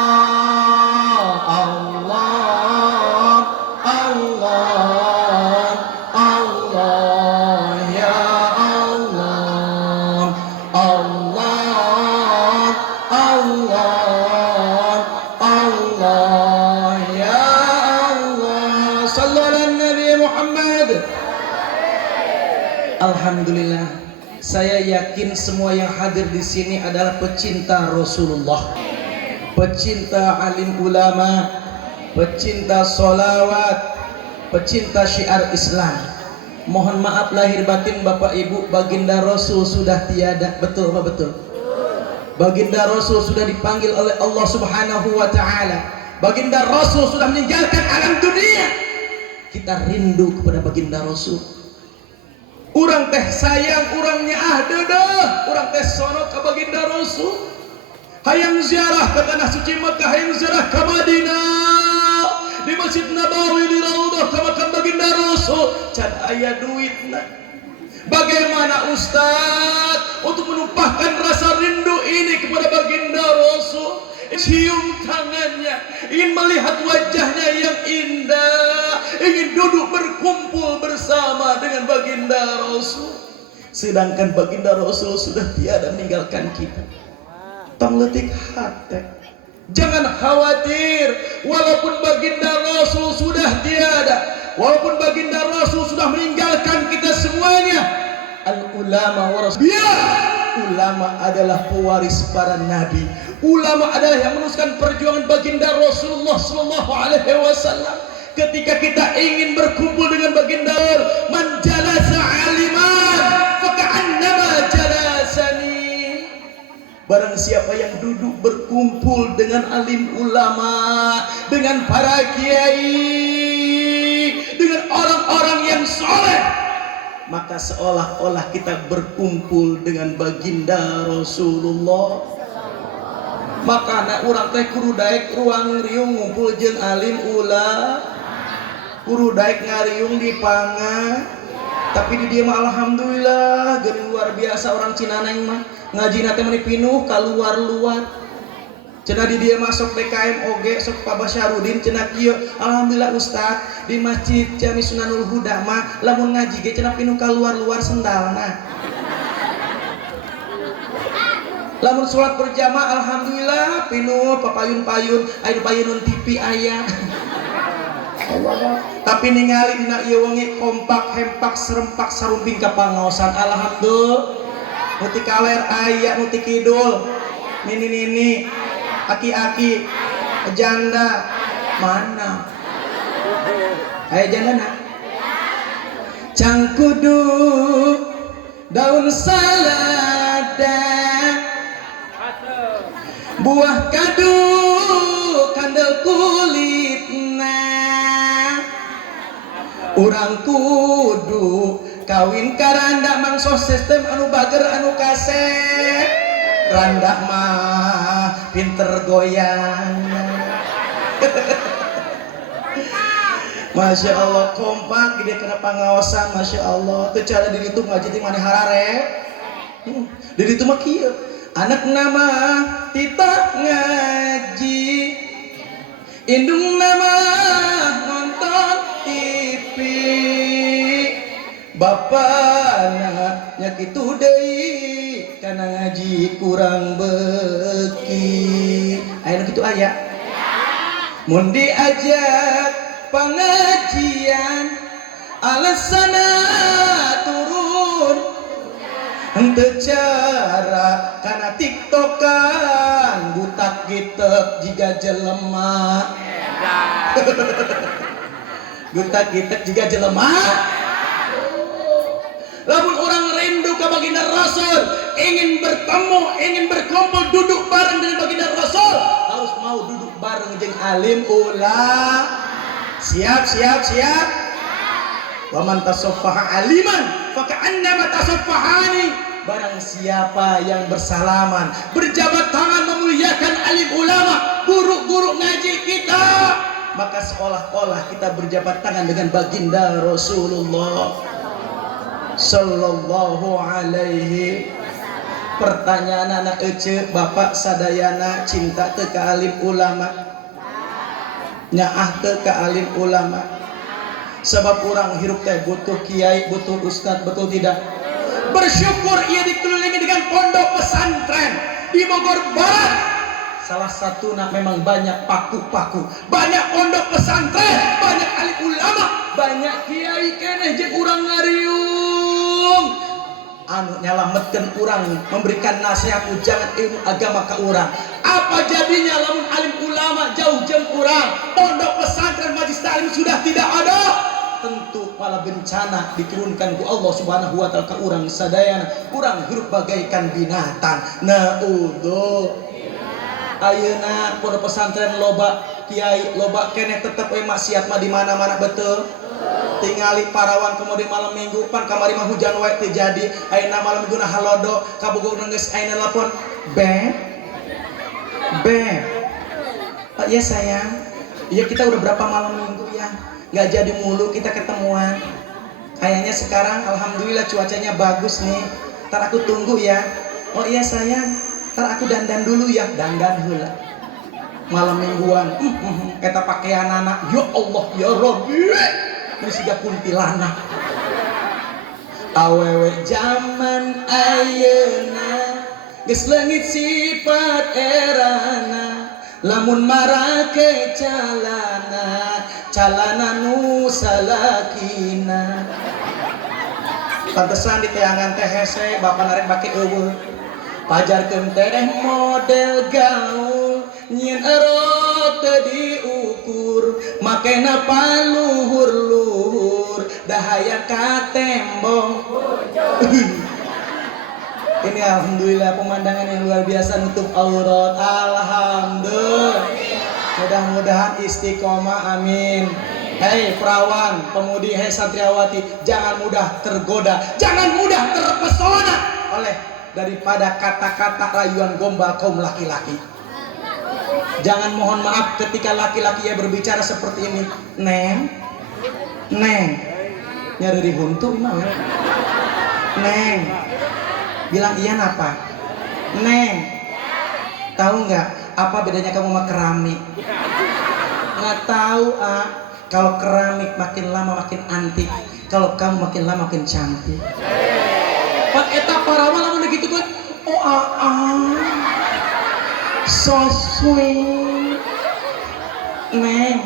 Allah Allah Allah ya Allah Allah Allah Allah ya Allah. Sallu ala Nabi Muhammad. Alhamdulillah, saya yakin semua yang hadir di sini adalah pecinta Rasulullah, pecinta alim ulama, pecinta sholawat, pecinta syiar Islam. Mohon maaf lahir batin Bapak Ibu, baginda Rasul sudah tiada, betul apa betul? Baginda Rasul sudah dipanggil oleh Allah Subhanahu wa taala. Baginda Rasul sudah meninggalkan alam dunia. Kita rindu kepada baginda Rasul. Urang teh sayang, urangnya deudeuh, urang teh sono ka baginda Rasul. Hayang ziarah ke tanah suci Makkah, hayang ziarah ke Madinah, di Masjid Nabawi, di Raudhah ka makam baginda Rasul. Can aya duitna. Bagaimana Ustaz untuk menumpahkan rasa rindu ini kepada baginda Rasul? Cium tangannya, ingin melihat wajahnya yang indah, ingin duduk berkumpul bersama dengan baginda Rasul. Sedangkan baginda Rasul sudah tiada meninggalkan kita. Tong letik hati, jangan khawatir, walaupun baginda Rasul sudah tiada, walaupun baginda Rasul sudah meninggalkan kita semuanya. Al ulama warasul. Ya, ulama adalah pewaris para nabi. Ulama adalah yang meneruskan perjuangan baginda Rasulullah sallallahu alaihi wasallam. Ketika kita ingin berkumpul dengan baginda, man jalasa aliman faka'annama jalasa Barang siapa yang duduk berkumpul dengan alim ulama, dengan para kiai, dengan orang-orang yang soleh, maka seolah-olah kita berkumpul dengan baginda Rasulullah. Maka anak urang teh kudu daek ruang riung ngumpul jeung alim ulama, kudu daek ngariung di panga. Tapi di dia mah alhamdulillah geuning luar biasa orang Cinaneng mah ngaji nate meni pinuh ka luar-luar. Cenah di dia masuk DKM oge sok Pak Basyarudin cenah kieu alhamdulillah Ustaz di Masjid Jami Sunanul Huda mah lamun ngaji ge cenah pinuh ka luar-luar sendalna. Lamun salat berjamaah alhamdulillah pinuh papayun-payun aya payunun TV aya. Tapi ningali dina ieu wengi kompak hempak serempak sarumping ka pangaosan alhamdulillah. Nuti kaler aya nuti kidul nini aki-aki janda mana aya jandana cangkudu daun salada buah kadu kandel kulitna urang kudu kawin karanda mangsos sistem anu bager anu kasep randa mah pinter goyang. Masya Allah kompak dia kena pangaosan Masya Allah teu cara di ditu ngaji ti maneh harare di ditu mah kieu anak nama tita ngaji indung nama nonton TV bapana nya kitu deui kana ngaji kurang beuki aya nu kitu aya mun diajak pengajian alasana turun henteu cara kana tiktokan butak gitek jiga jelema butak gitek jiga jelema. Lamun orang rindu ke baginda Rasul, ingin bertemu, ingin berkumpul, duduk bareng dengan baginda Rasul, harus mau duduk bareng jeung alim ulama. Siap. Wa man tasaffaha aliman fa ka'annama tasaffahani. Barang siapa yang bersalaman, berjabat tangan memuliakan alim ulama, guru-guru ngaji kita, maka seolah-olah kita berjabat tangan dengan baginda Rasulullah sallallahu alaihi. Pertanyaan anak ece bapak sadayana cinta teu ka alim ulama nyaah teu ka alim ulama sebab urang hirup teh butuh kiai butuh ustad betul tidak. Bersyukur ia dikelilingi dengan pondok pesantren di Bogor Barat. Salah satu memang banyak paku-paku, banyak pondok pesantren, banyak alim ulama, banyak kiai keneh jeung urang ngariung anu nyalametkeun urang, memberikan nasihat ujangan ilmu agama ka urang. Apa jadinya lamun alim ulama jauh jeung urang, pondok pesantren majelis taklim sudah tidak ada? Tentu malah bencana diturunkan ku Allah Subhanahu wa taala ka urang sadayana. Urang hirup bagaikan binatang. Naudzu ayeuna pondok pesantren loba kiai loba keneh tetep we maksiat mah di mana-mana betul. Tingali parawan kemudian malam minggu pan kamari mah hujan wae teu jadi. Ayeuna malam minggu halodo kabogor geus ayeuna telepon. Beb. Ya sayang. Iya kita udah berapa malam minggu ya? Nggak jadi mulu kita ketemuan. Kayaknya sekarang alhamdulillah cuacanya bagus nih. Ntar aku tunggu ya. Oh iya sayang. Ntar aku dandan dulu ya. Dandan heula. Malam mingguan. Eta pakaian anak. Ya Allah ya Rabbi. Ini siga kuntilanak. Awewe zaman ayeuna geus leungit sifat erana. Lamun marake calana nu salakina. Pantesan di teangan teh hese bapak narek make eueuh. Pajarkeun teh model gaul nyin erot teu diukur makena paluhur-luhur dahaya ka tembong. Ini alhamdulillah pemandangan yang luar biasa nutup aurat. Alhamdulillah. Mudah-mudahan istiqomah, amin. Hei perawan, pemudi, hei santriawati, jangan mudah tergoda, jangan mudah terpesona oleh daripada kata-kata rayuan gombal kaum laki-laki. Jangan mohon maaf ketika laki-laki ya berbicara seperti ini. Neng, nyari ribuntu mau. Neng, bilang iya apa? Neng, tahu nggak apa bedanya kamu sama keramik? Nggak tahu ah. Kalau keramik makin lama makin antik, kalau kamu makin lama makin cantik. Pak eta parawan lamun gitu kan, oh so sweet. Neng,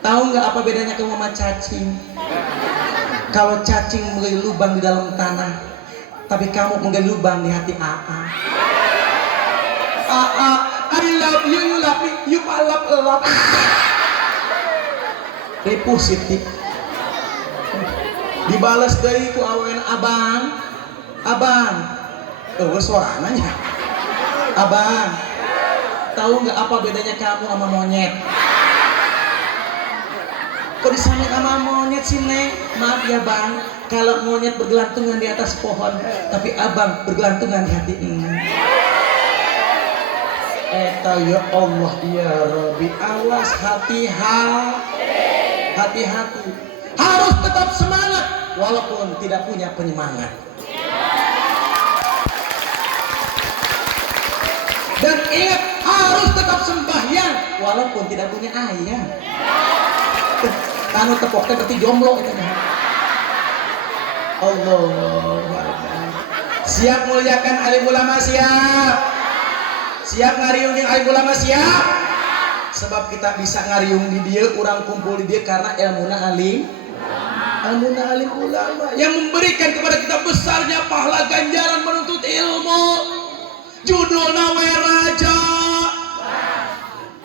tahu nggak apa bedanya kamu sama cacing? Kalau cacing menggali lubang di dalam tanah, tapi kamu menggali lubang di hati AA. I love you, you love me, you love me. Ripuh Siti dibales dari ku awen abang suarananya abang, tahu nggak apa bedanya kamu sama monyet? Kok disamain sama monyet sih Neng? Maaf ya bang, kalau monyet bergelantungan di atas pohon, tapi abang bergelantungan di hati ini. Eta ya Allah ya Rabbi, awas hati-hati, harus tetap semangat walaupun tidak punya penyemangat. Dan ingat, harus tetap sembahyang walaupun tidak punya ayah. Kanu tepoknya berarti jomblo itu. Allah. Siap muliakan alim ulama, siap ngariung yang alim ulama, siap. Sebab kita bisa ngariung di dia, orang kumpul di dia karena ilmuna alim ulama yang memberikan kepada kita besarnya pahala ganjaran menuntut ilmu. Judulna we raja,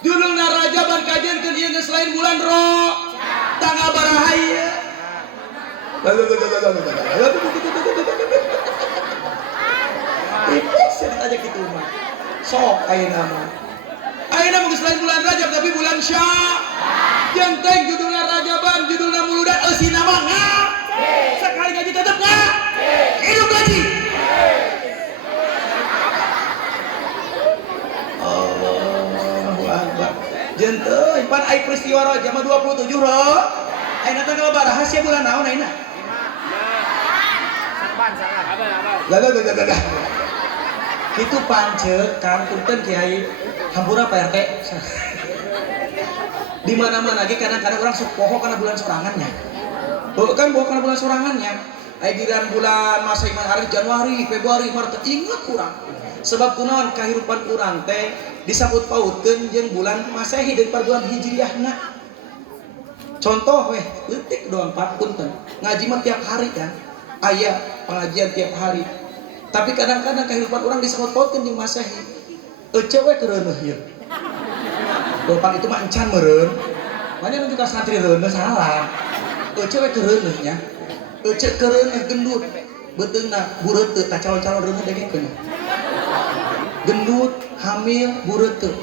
judulna raja ban kajian ke ieu selain bulan Ro tanggal barahaya. Bisa ditanya gitu mah sok ayeuna mah. Ayeuna mah selain bulan Rajab tapi bulan Syah. Yang teh judulna Rajaban, judulna muludan eusina mah ngap. Sekali gaji tetep ngap. Hidup gaji. Allahu Akbar. Jeung teh pan ai peristiwa Rajab 27 Ro. Ayeuna tanggal baraha sia bulan naon ayeuna? Saban. Itu pancet kan punten Kiai hampura Pak RT. Di mana-mana lagi kadang-kadang orang sok poho karena bulan sorangannya. Kan poho karena bulan sorangannya. Aigiran bulan masa iman hari Januari, Februari, Maret ingat kurang. Sebab kunaon kahirupan urang teh disambut pautkeun jeung bulan Masehi daripada bulan Hijriahna. Contoh weh, leutik doang Pak punten. Ngaji mah tiap hari kan. Aya pengajian tiap hari. Tapi kadang-kadang kehidupan orang disebut pautkeun jeung Masehi. Ece we kereuneuh ieu. Bapak itu mah encan meureun. Banyak nu juga santri reuneuh salah. Ece we kereuneuh nya. Ece kereuneuh gendut. Beteungna bureuteu tah calon-calon reuneuh degekeun. Gendut, hamil, bureuteu.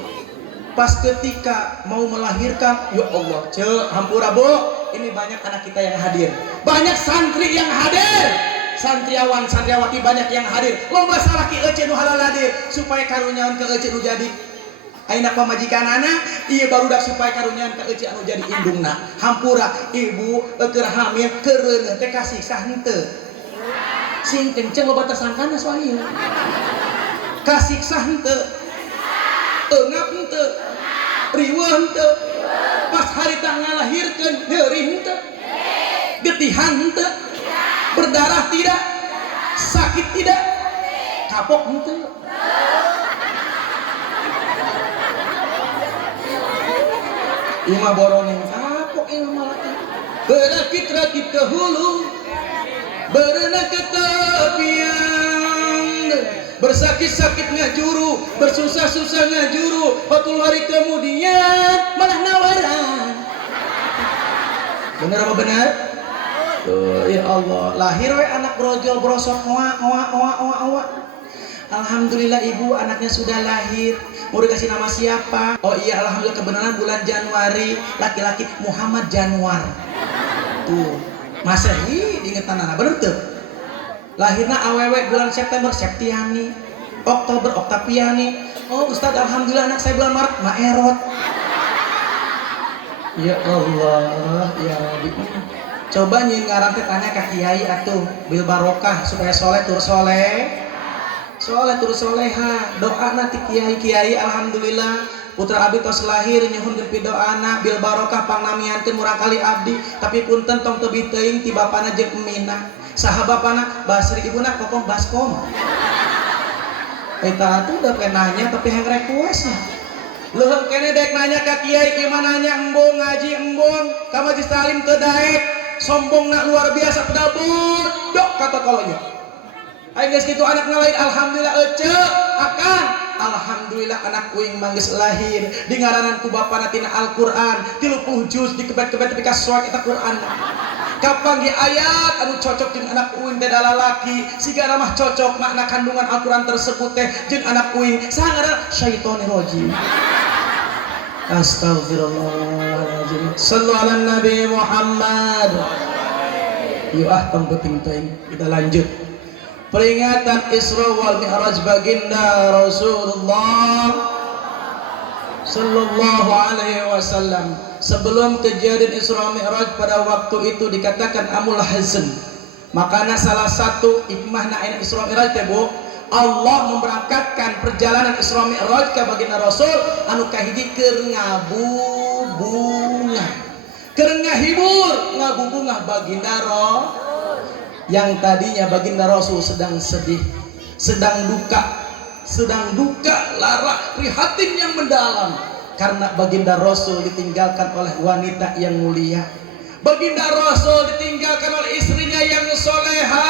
Pas ketika mau melahirkan, ya Allah, hampura Bu, ini banyak anak kita yang hadir. Banyak santri yang hadir. Santriawan, santriawati banyak yang hadir. Loba salaki ece nu halal hadir supaya karunyaan ke ece nu jadi ayeuna pamajikanana, ieu barudak supaya karunyaan ke ece anu jadi indungna. Hampura ibu keur hamil kereuneuh teh kasiksa henteu. Sing kenceng loba tasangkana soal ieu. Kasiksa henteu. Eungap henteu. Riweuh henteu. Pas harita ngalahirkeun nyeri henteu. Getihan henteu. Berdarah tidak, sakit tidak, kapok itu. Ima boroning kapok ima malaki. Berakit-rakit ke hulu, berenang ke tepian, bersakit-sakit ngajuru, bersusah-susah ngajuru, betul hari kemudian malah nawaran. Benar apa benar? Tuh, ya Allah, lahir we anak brojol brosok ngoa. Alhamdulillah ibu anaknya sudah lahir. Mau dikasih nama siapa? Oh iya, alhamdulillah kebenaran bulan Januari, laki-laki Muhammad Januar. Tuh, Masehi diingetan anak bener tuh. Lahirna awewe bulan September Septiani, Oktober Oktaviani. Oh Ustadz, alhamdulillah anak saya bulan Maret Maerot. Ya Allah, ya Rabbi. Coba nyin ngarang tanya ke kiai atuh bil barokah supaya soleh tur soleh. Soleh tur soleha. Doa nanti kiai alhamdulillah putra abdi tos lahir nyuhun gempi doana bil barokah pangnamiankeun murang kali abdi tapi punten tong teu teuing ti bapana jeung emina. Saha bapana Basri ibuna kokong baskom. Eta atuh udah penanya tapi yang request nya. Leuheung kene dek nanya ka kiai ieu mah nanya embung ngaji embung ka Majlis Talim teu daek sombongna luar biasa pedabur dok kata kalonya. Aing geus kitu anak ngalahin alhamdulillah ece akan alhamdulillah anak uing manggeus lahir di ngaranan ku bapana tina Al-Qur'an 30 juz dikebet-kebet tapi ka soal eta Qur'an. Kapan di ayat anu cocok jeung anak uing teh lalaki sigana mah cocok makna kandungan Al-Qur'an tersebut teh jeung anak uing sangaran syaitonir rajim. Astagfirullahaladzim. Sallu ala Nabi Muhammad. Yuk tong penting teuing kita lanjut. Peringatan Isra wal Mi'raj baginda Rasulullah sallallahu alaihi wasallam. Sebelum kejadian Isra Mi'raj pada waktu itu dikatakan amul hazn. Makanya salah satu hikmah na Isra Mi'raj teh Bu, Allah memberangkatkan perjalanan Isra Mi'raj ka baginda Rasul anu kahiji keur ngabubungah. Keur ngahibur ngabubungah baginda Rasul. Yang tadinya baginda Rasul sedang sedih, sedang duka lara prihatin yang mendalam karena baginda Rasul ditinggalkan oleh wanita yang mulia. Baginda Rasul ditinggalkan oleh istrinya yang soleha.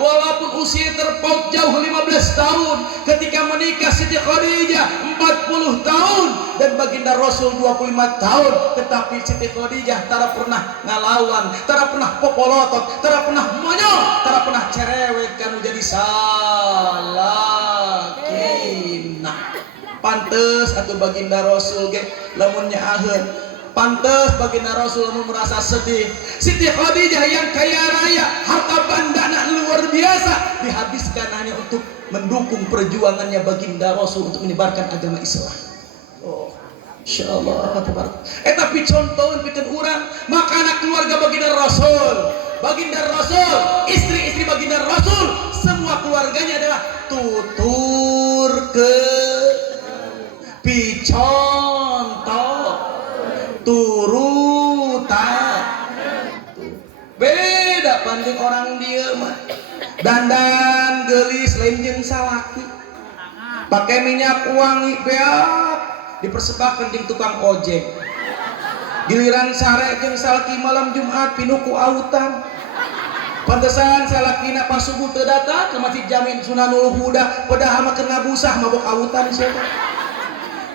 Walaupun usia terpaut jauh 15 tahun ketika menikah Siti Khadijah 40 tahun dan baginda Rasul 25 tahun, tetapi Siti Khadijah tara pernah ngalawan, tara pernah popolotot, tara pernah monyong, tara pernah cerewet kanu jadi salakina. Pantes atuh baginda Rasul ge lamun nyaaheun. Pantes baginda Rasul merasa sedih. Siti Khadijah yang kaya raya, harta bandana luar biasa dihabiskan hanya untuk mendukung perjuangannya baginda Rasul untuk menyebarkan agama Islam. Oh, insyaallah tabarak. Tapi contohun pikeun urang, makanan keluarga baginda Rasul, istri-istri baginda Rasul, semua keluarganya adalah tutur ke picontoh turutan. Beda panding orang dia mah dandan gelis lain jeung salaki pakai minyak wangi beak dipersembahkeun jeung tukang ojek giliran sare jeung salaki malam Jumat pinuku autan. Pantesan salakina pas subuh teu datang ke Masjid Jamin Sunanul Huda padahal mah keur ngabusah mabok autan siapa.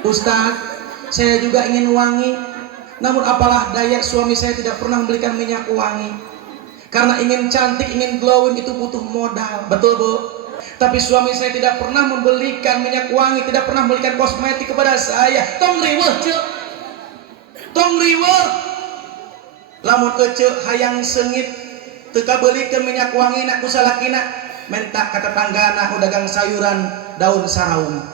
Ustaz, saya juga ingin wangi. Namun apalah daya suami saya tidak pernah membelikan minyak wangi. Karena ingin cantik, ingin glowing itu butuh modal. Betul Bu? Tapi suami saya tidak pernah membelikan minyak wangi, tidak pernah membelikan kosmetik kepada saya. Tong riweuh ceu. Tong riweuh. Lamun ece hayang seungit teu kabelikeun minyak wangi na ku salakina, menta ka tetanggana nu dagang sayuran daun saraung.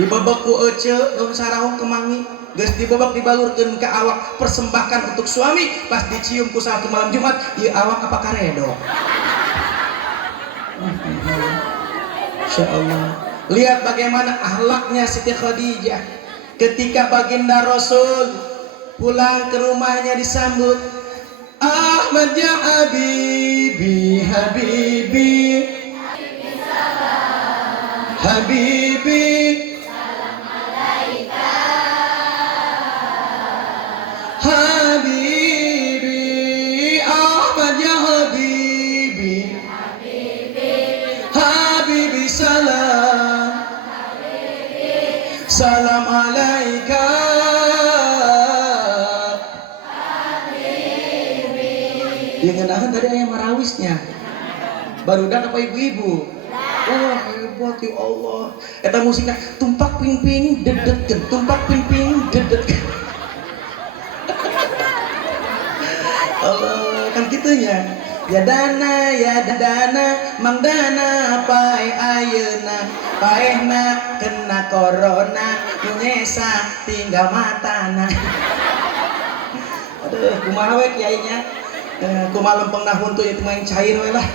Dibebek ku ece daun saraung kemangi. Geus dibobok dibalurkeun ke awak persembahkan untuk suami pas dicium ku salat malam Jumat ieu awak apa karedo. Insyaallah. Lihat bagaimana akhlaknya Siti Khadijah ketika baginda Rasul pulang ke rumahnya disambut Ahmad ya Habibi Habibi Habibi Habibi Ahmad ya Habibi Habibi salam salam alaika Habibi Barudak apa ibu-ibu? Wah, hebat ya Allah. Eta musiknya tumpak ping ping dedetkeun, tumpak ping ping dedetkeun. Allah, kan gitunya. Ya dana, mang dana pae ayeuna, paehna kena corona, nyesa tinggal matana. Aduh, kumaha we kiainya? Kumaha lempeng nahun tuh itu main cair we lah.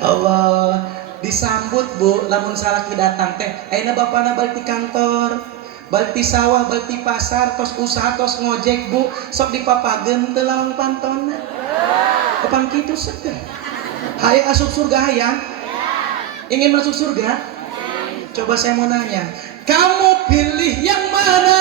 Allah, disambut Bu, lamun salaki datang teh, ayeuna bapana balik di kantor, balik di sawah, balik di pasar, tos usaha, tos ngojek Bu, sok dipapageun teu lawang pantonna. Kapan kitu seuh? Hayang asup surga hayang? Ingin masuk surga? Coba saya mau nanya, kamu pilih yang mana?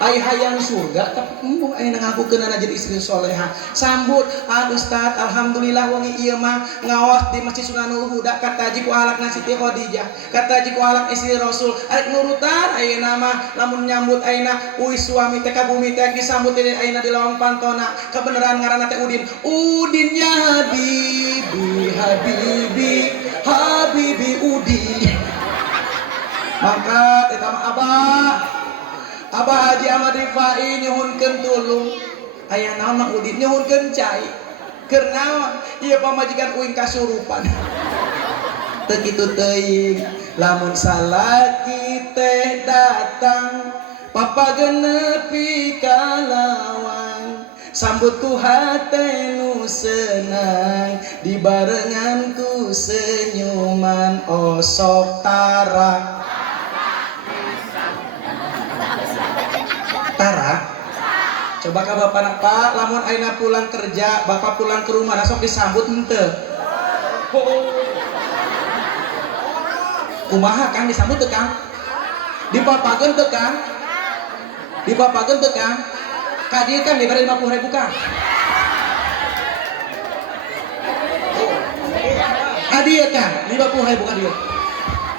Ai hayang surga tapi embung ayeuna ngakukeun jadi istri soleha. Sambut Ustaz, alhamdulillah wangi ieu mah ngaos di Masjid Sunanul Huda kataji ku alakna Siti Khadijah, kataji ku alak istri Rasul. Arek nurutan ayeuna mah lamun nyambut ayeuna uih suami teh ka bumi teh disambut ayeuna di lawang pantona. Kebenaran ngaranna teh Udin. Udin ya habibi, habibi, habibi Udin. Maka eta mah Abah Haji Ahmad Rifai nyuhunkeun tulung. Aya naon Mang Udin nyuhunkeun cai. Keur naon? Ieu pamajikan uing kasurupan. Teu kitu teuing. Lamun salaki teh datang, papageun nepi ka lawang. Sambut ku hate nu senang, dibarengan ku senyuman osok tarak. Tara, coba ka bapak Pak, lamun ayeuna pulang kerja, bapak pulang ke rumah, sok disambut henteu? Kumaha Kang disambut teu Kang? Dipapageun teu Kang? Dipapageun teu Kang? Ka dieu Kang dibere 50.000 Kang. Ka dieu Kang, 50.000 ka dieu.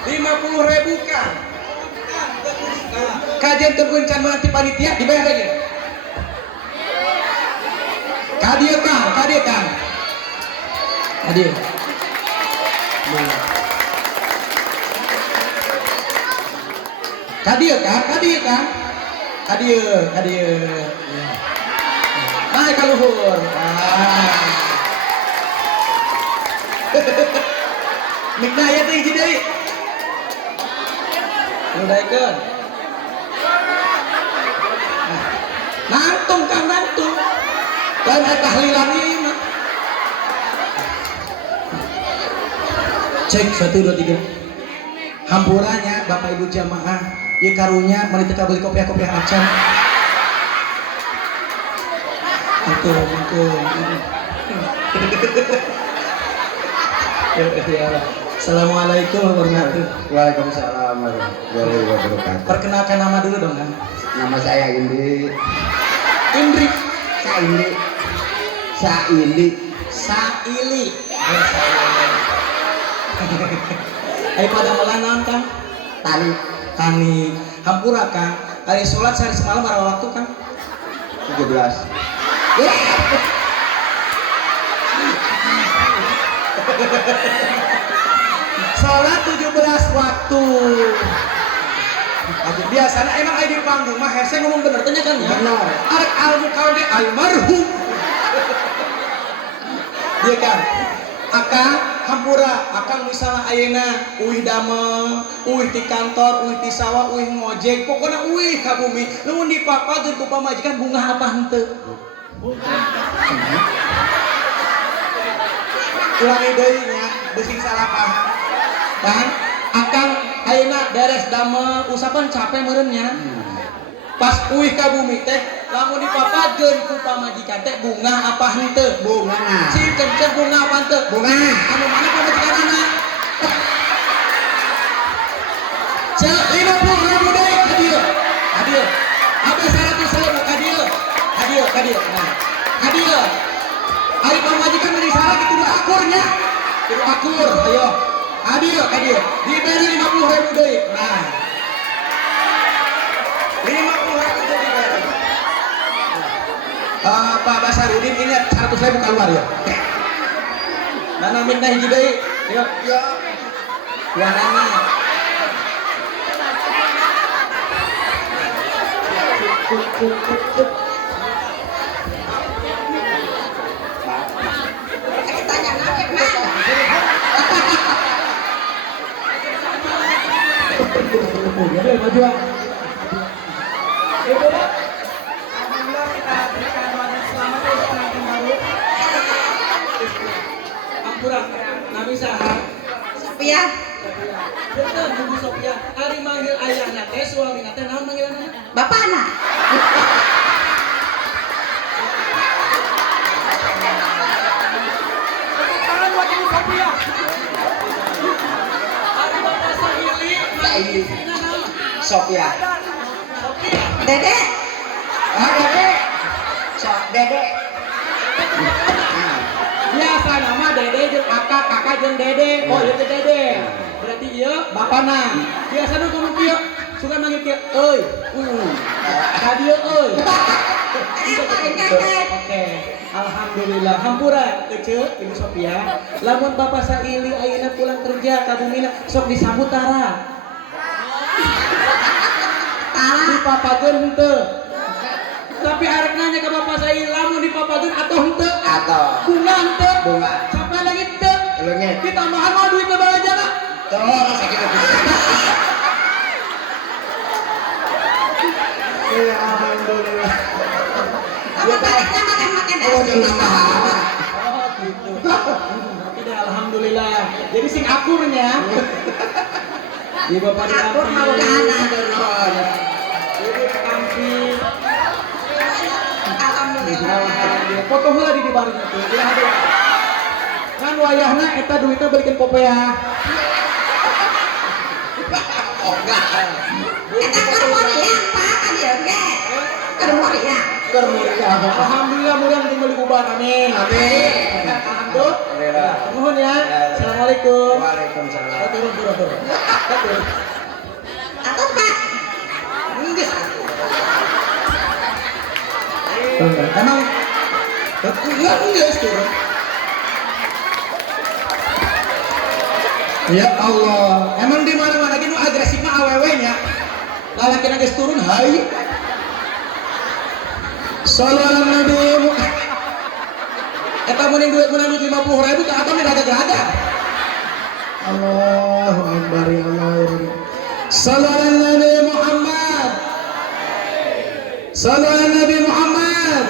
50.000 Kang. Kajian terguncang nanti panitia dibayar aja. Kadir Kang, kadir Kang. Kadir. Kadir Kang, kadir Kang. Kadir, kadir. Naik ka luhur. Mikna aya teh hiji deui. Nu daekeun. Nantung Kang nantung. Dan tahlilan ini. Cek 1 2 3. Hampuranya Bapak Ibu jamaah, ieu karunya mari teu beli kopiah-kopiah acan. Itu. Ya. Assalamualaikum warahmatullahi wabarakatuh. Waalaikumsalam warahmatullahi wabarakatuh. Perkenalkan nama dulu dong Kang. Nama saya Indri. Indri. Saili. Ayo pada melanan Kang. Tani. Hampura Kang. Hari sholat sehari semalam berapa waktu Kang? 17. Sholat 17 waktu. Biasanya emang di panggung mah hese ngomong bener tanya kan ya? Bener. Arek almukalde almarhum. Dia kan, Akang hampura, Akang misalnya ayeuna uih damel, uih di kantor, uih di sawah, uih ngojek, pokoknya uih ka bumi. Lamun dipapageun ku pamajikan bunga apa henteu? Ulangi deui nya, beusi salah paham. Kan Akang ayeuna beres damel, usapan capek meureunnya. Pas uih ka bumi teh lamun dipapageun ku pamajikan teh bunga apa henteu? Bunga. Si kenceng bunga apa henteu? Bunga. Anu mana pamajikanana? Cek 50.000 deui ka dieu. Ka dieu. Apa 100.000 ka dieu. Ka dieu. Nah. Ka dieu. Ari pamajikan dari sareng kitu akurnya. Kitu akur, ayo. Ka dieu. Diberi 50.000 deui. Nah. 50.000 diberi. Pak Basarudin ingat 100.000 keluar ya. Mana minta hiji deui? Yuk. Ya nana. Jadi maju. Alhamdulillah kita berikan doa selamat untuk pengantin baru. Ampura, Nabi Sahar. Sophia, Betul, Ibu Sophia. Ari manggil ayahna teh, suamina teh naon manggilanna? bapak anak. Tangan buat Ibu Sophia. Ari bapak Sahili, manggil istrina naon? Sophia. Sophia. Dede, Dede. Dede. Biasa nama Dede jeung kakak jeung Dede. Oh, ieu teh Dede. Berarti ieu bapana. Biasana kumaha kieu? Suka manggil kieu, euy. Ka dieu euy. Oke. Alhamdulillah. Hampura keceu Ibu Sophia. Lamun Bapak Saili ayeuna pulang kerja ka bumina sok disambut tara. Dipapageun henteu. Tapi arek nanya ke Bapak Saili lamun dipapageun atuh henteu? Atau Bunga henteu? bunga. Sampai lagi henteu? Leungit. Ditambahan mah duit balajana. Tuh, masa gitu. Ya alhamdulillah. apa paketnya makan-makan Oh, es jangan mahal. Oh gitu. Tidak alhamdulillah. Jadi sing akurnya. Di Bapak di Akur mau ke anak. Ibu kamping. Alhamdulillah. Alhamdulillah. Foto heula di baru itu. Ya ada. Kan wayahna eta duitnya balikin popea. Oh, enggak. Eta keur moriah Pak, kan ya ge. Keur moriah. Kermuriah. Alhamdulillah mudah tinggal di kuban. Amin. Amin. Alhamdulillah. Mohon ya. Assalamualaikum. Waalaikumsalam. Turun. Turun. Atau Pak, Emang enggak turun. Ya Allah, emang di mana-mana gitu agresif mah awewe-nya. Lalaki geus turun hai. Sallallahu Nabi Muhammad. Eta mun duit meunang 50.000 tah atuh raga-raga. Allahu Akbar ya Allah. Sallallahu Nabi Muhammad. Sallallahu Nabi Muhammad.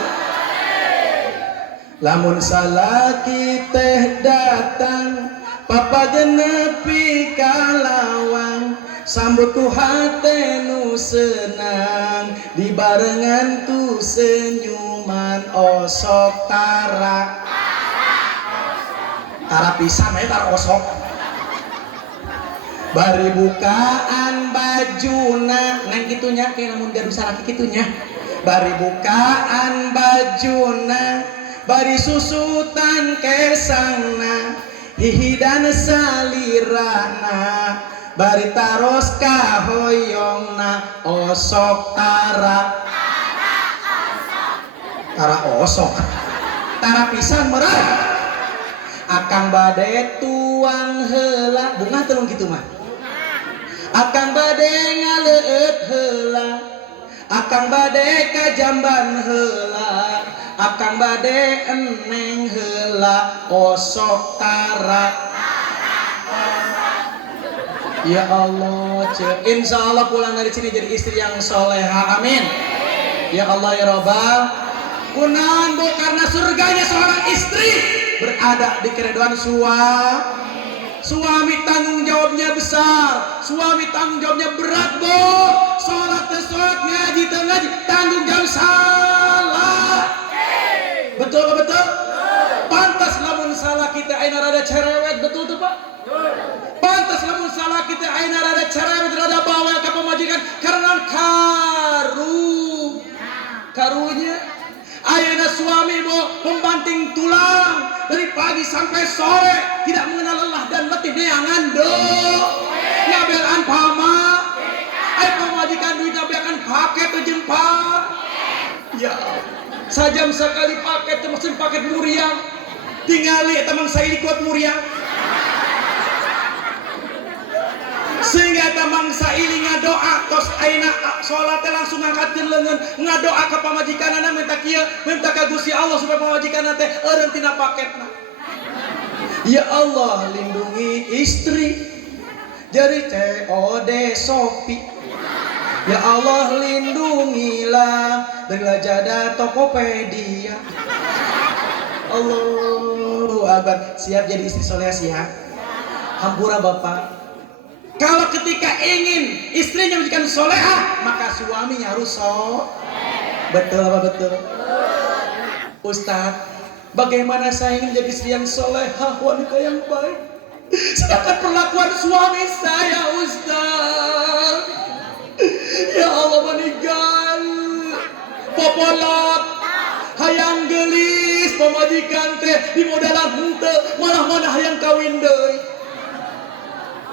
Lamun salaki teh datang papa genepi kalawang sambut ku hate nu senang dibarengan tu senyuman osok tara pisan we tara osok bari bukaan bajuna neng kitunya kayak lamun gaduh salaki kitunya bari bukaan bajuna bari susutan kesangna hihi dan salirana bari taros kahoyongna osok tara osok tara pisan merah akang bade tuang heula bunga telung kitu mah akang bade ngaleut heula akang bade kajamban heula akang bade eneng heula osok tara. Ya Allah, insya Allah pulang dari sini jadi istri yang soleha, amin. Ya Allah ya Rabbal, kunaon bu karena surganya seorang istri berada di keridhaan suami tanggung jawabnya besar, suami tanggung jawabnya berat bu, sholat ngaji tanggung jawab salah. Betul betul. Pantas lamun salah kita aina rada cerewet betul tuh Pak. Pantas lamun salah kita aina rada cerewet rada bawel ka pamajikan karena karunya ayeuna suami mau membanting tulang dari pagi sampai sore tidak mengenal lelah dan letih neangan do ngabelan pama ay pamajikan duitnya beakan pakai tuh jempa ya Sajam sekali paket termasuk paket muriang. Tingali eta mangsa ili kuat muriang. Sehingga eta mangsa ili ngadoa tos ayeuna salat langsung ngangkatkeun leungeun ngadoa ka pamajikanana minta kieu minta ka Gusti Allah supaya pamajikanana teh eureun tina paketna. Ya Allah lindungi istri jadi COD Shopee. Ya Allah lindungilah dari Lazada Tokopedia. Allahu Akbar. Siap jadi istri soleh siap. Hampura Bapak. Kalau ketika ingin istrinya menjadikan solehah, maka suaminya harus betul apa betul? Ustadz, bagaimana saya ingin menjadi istri yang solehah, wanita yang baik? Sedangkan perlakuan suami saya, Ustadz, ya Allah meninggal, popolot, hayang gelis, pemajikan teh di modalan henteu, malah mana hayang kawin deui.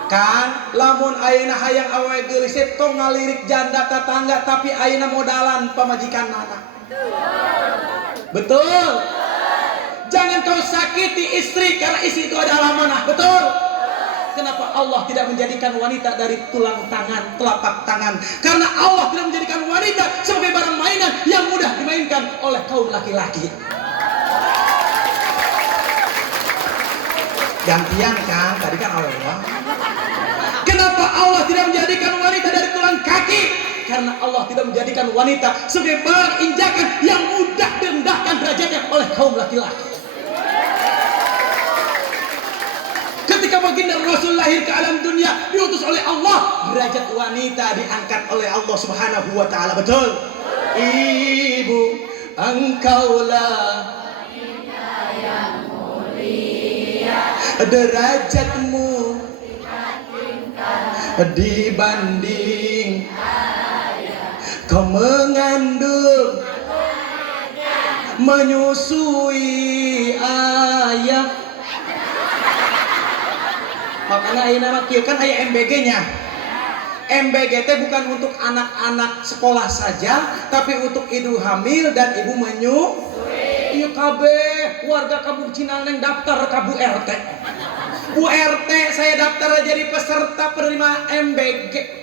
Kan lamun ayeuna hayang awewe geulis tong ngalirik janda tetangga tapi ayeuna modalan pamajikan mana. Betul. Jangan kau sakiti istri karena istri itu adalah amanah. Betul. Kenapa Allah tidak menjadikan wanita dari tulang tangan, telapak tangan? Karena Allah tidak menjadikan wanita sebagai barang mainan yang mudah dimainkan oleh kaum laki-laki. Gantian kan, tadi kan Allah. Kenapa Allah tidak menjadikan wanita dari tulang kaki? Karena Allah tidak menjadikan wanita sebagai barang injakan yang mudah direndahkan derajatnya oleh kaum laki-laki. Ketika baginda Rasul lahir ke alam dunia diutus oleh Allah, derajat wanita diangkat oleh Allah Subhanahu wa taala. Betul? Ibu, engkaulah yang mulia, derajatmu dibanding kau mengandung menyusui ayah. Makanya ayeuna mah kieu kan aya MBG-nya. MBG teh bukan untuk anak-anak sekolah saja, tapi untuk ibu hamil dan ibu menyusui. Ieu kabeh warga Kampung Cinaneng daftar ka Bu RT. Bu RT saya daftar jadi peserta penerima MBG.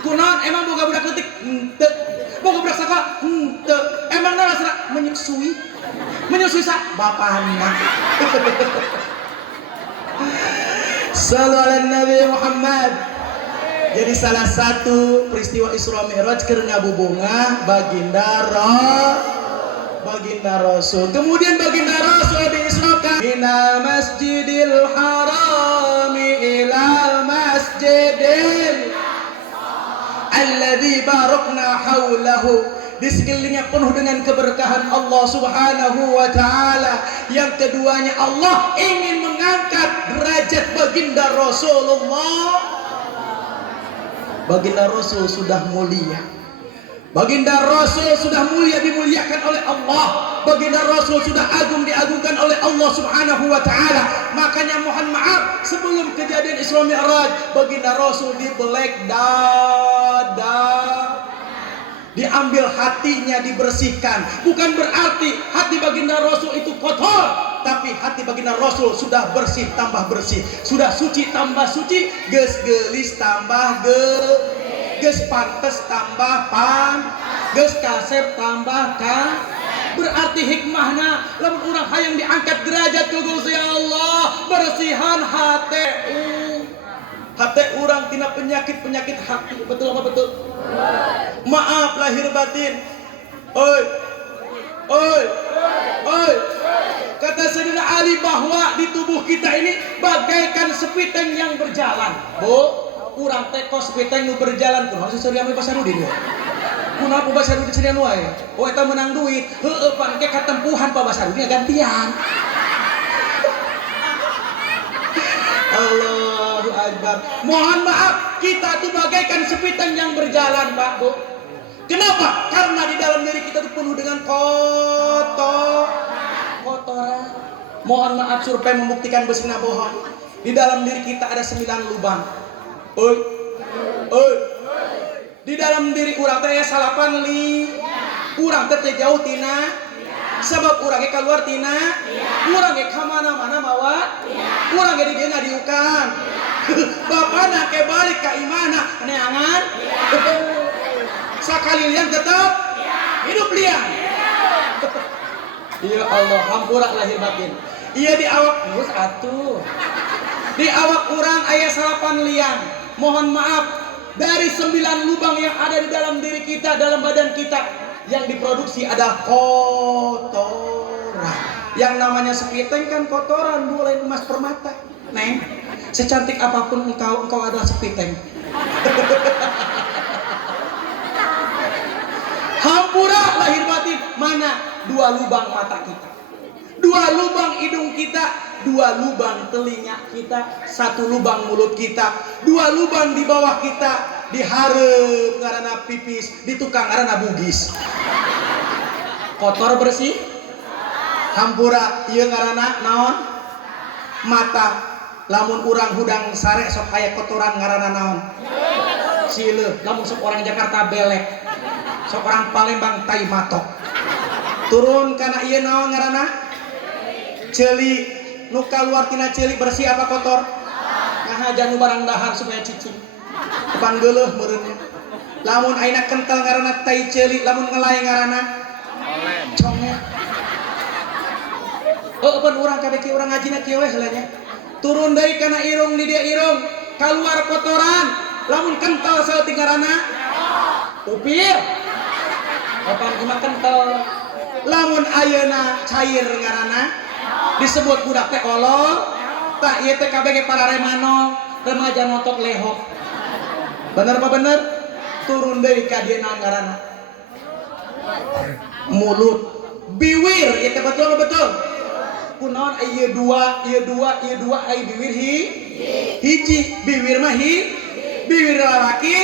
Kunaon emang boga budak leutik? Henteu. Boga budak sekolah? Henteu. Emang nalasna menyusui? Menyusui sa bapana. Sallu ala Nabi Muhammad. Jadi salah satu peristiwa Isra Mi'raj keur ngabubungah baginda Rasul. Kemudian baginda Rasul diisrakan minal masjidil harami ilal masjidil alladzi barakna haulahu. Di sekelilingnya penuh dengan keberkahan Allah Subhanahu wa taala. Yang keduanya Allah ingin mengangkat derajat baginda Rasulullah. Baginda Rasul sudah mulia. Baginda Rasul sudah mulia dimuliakan oleh Allah. Baginda Rasul sudah agung diagungkan oleh Allah Subhanahu wa taala. Makanya mohon maaf sebelum kejadian Isra Mi'raj, baginda Rasul dibelek dada. Diambil hatinya dibersihkan. Bukan berarti hati baginda Rasul itu kotor, tapi hati baginda Rasul sudah bersih tambah bersih, sudah suci tambah suci, geus geulis tambah geus pantes tambah geus kasep tambah berarti hikmahna lamun urang hayang diangkat derajat ku Gusti Allah, bersihan hati. Hati urang tina penyakit hati. Betul apa betul? Maaf lahir batin. Oi. Kata Sayyidina Ali bahwa di tubuh kita ini bagaikan sepiteng yang berjalan. Bu, urang teh kos sepiteng nu berjalan kunaon seseureum we Basarudin we. Kunaon Pak Basarudin seureum wae? Oh eta menang duit. Heueuh pangke katempuhan Pak Basarudin gantian. Allahu Akbar. Mohon maaf, kita tuh bagaikan sepiteng yang berjalan, Pak, Bu. Kenapa? Karena di dalam diri kita tuh penuh dengan kotoran. Mohon maaf, survei membuktikan besina bohong. Di dalam diri kita ada 9 lubang. Oi. Di dalam diri urang teh salapan li. Urang teh jauh tina Sebab urang ge keluar tina, urang ge ka mana-mana mawa, urang ge di dieu ngadiukan. Bapana ke balik ka imana neangan. Sakali liang tetap hidup liang. Ya Allah, hampura lahir batin. Iya di awak terus atuh. Di awak urang aya 8 liang. Mohon maaf, dari 9 lubang yang ada di dalam diri kita, dalam badan kita, yang diproduksi ada kotoran. Yang namanya sepiteng kan kotoran, Bu, lain emas permata. Neng, secantik apapun engkau adalah sepiteng. Hampura lahir batin. Mana 2 lubang mata kita, 2 lubang hidung kita, 2 lubang telinga kita, 1 lubang mulut kita, 2 lubang di bawah kita, dihareup ngaranna pipis, di tukang ngaranna bugis. Kotor bersih? Hampura ieu ngaranna naon? Mata. Lamun urang hudang sare sok aya kotoran ngaranna naon? Sileuh. Lamun sok orang Jakarta belek, sok orang Palembang tai matok. Turun kana ieu naon ngaranna? Ceuli. Nu kaluar tina ceuli bersih apa kotor? Ngahajan nu barang dahar supaya cicing. Depan geuleuh meureunnya. Lamun ayeuna kental ngaranna tai ceuli, lamun ngelai ngaranna conget. Pun urang kabeh kieu urang ngajina kieu we heula nya. Turun deui kana irung di dia irung, kaluar kotoran. Lamun kental saeutik ngaranna upir. Depan imah kental. Lamun ayeuna cair ngaranna disebut budak teh olol. Tak ieu teh kabeh ge para remano, remaja notok leho. Bener apa bener? Turun deui ka dieu naon ngaranna? Mulut. Biwir, ieu teh betul betul. Kunaon ieu 2, ieu 2, ieu 2 ai biwir hiji. Biwir mah biwir lalaki.